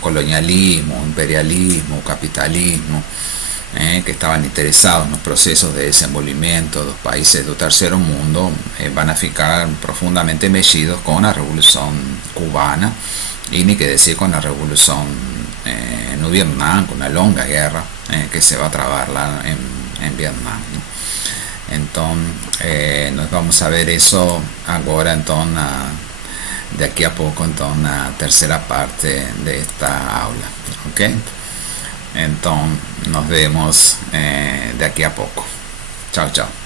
colonialismo, imperialismo, capitalismo, que estaban interesados en los procesos de desenvolvimiento de los países del tercer mundo, van a ficar profundamente mexidos con la revolución cubana, y ni que decir con la revolución no Vietnam, con la longa guerra que se va a trabar en Vietnam, ¿no? Entonces nos vamos a ver eso ahora, entonces de aquí a poco, entonces la tercera parte de esta aula, ¿ok? Entonces nos vemos de aquí a poco. Chao, chao.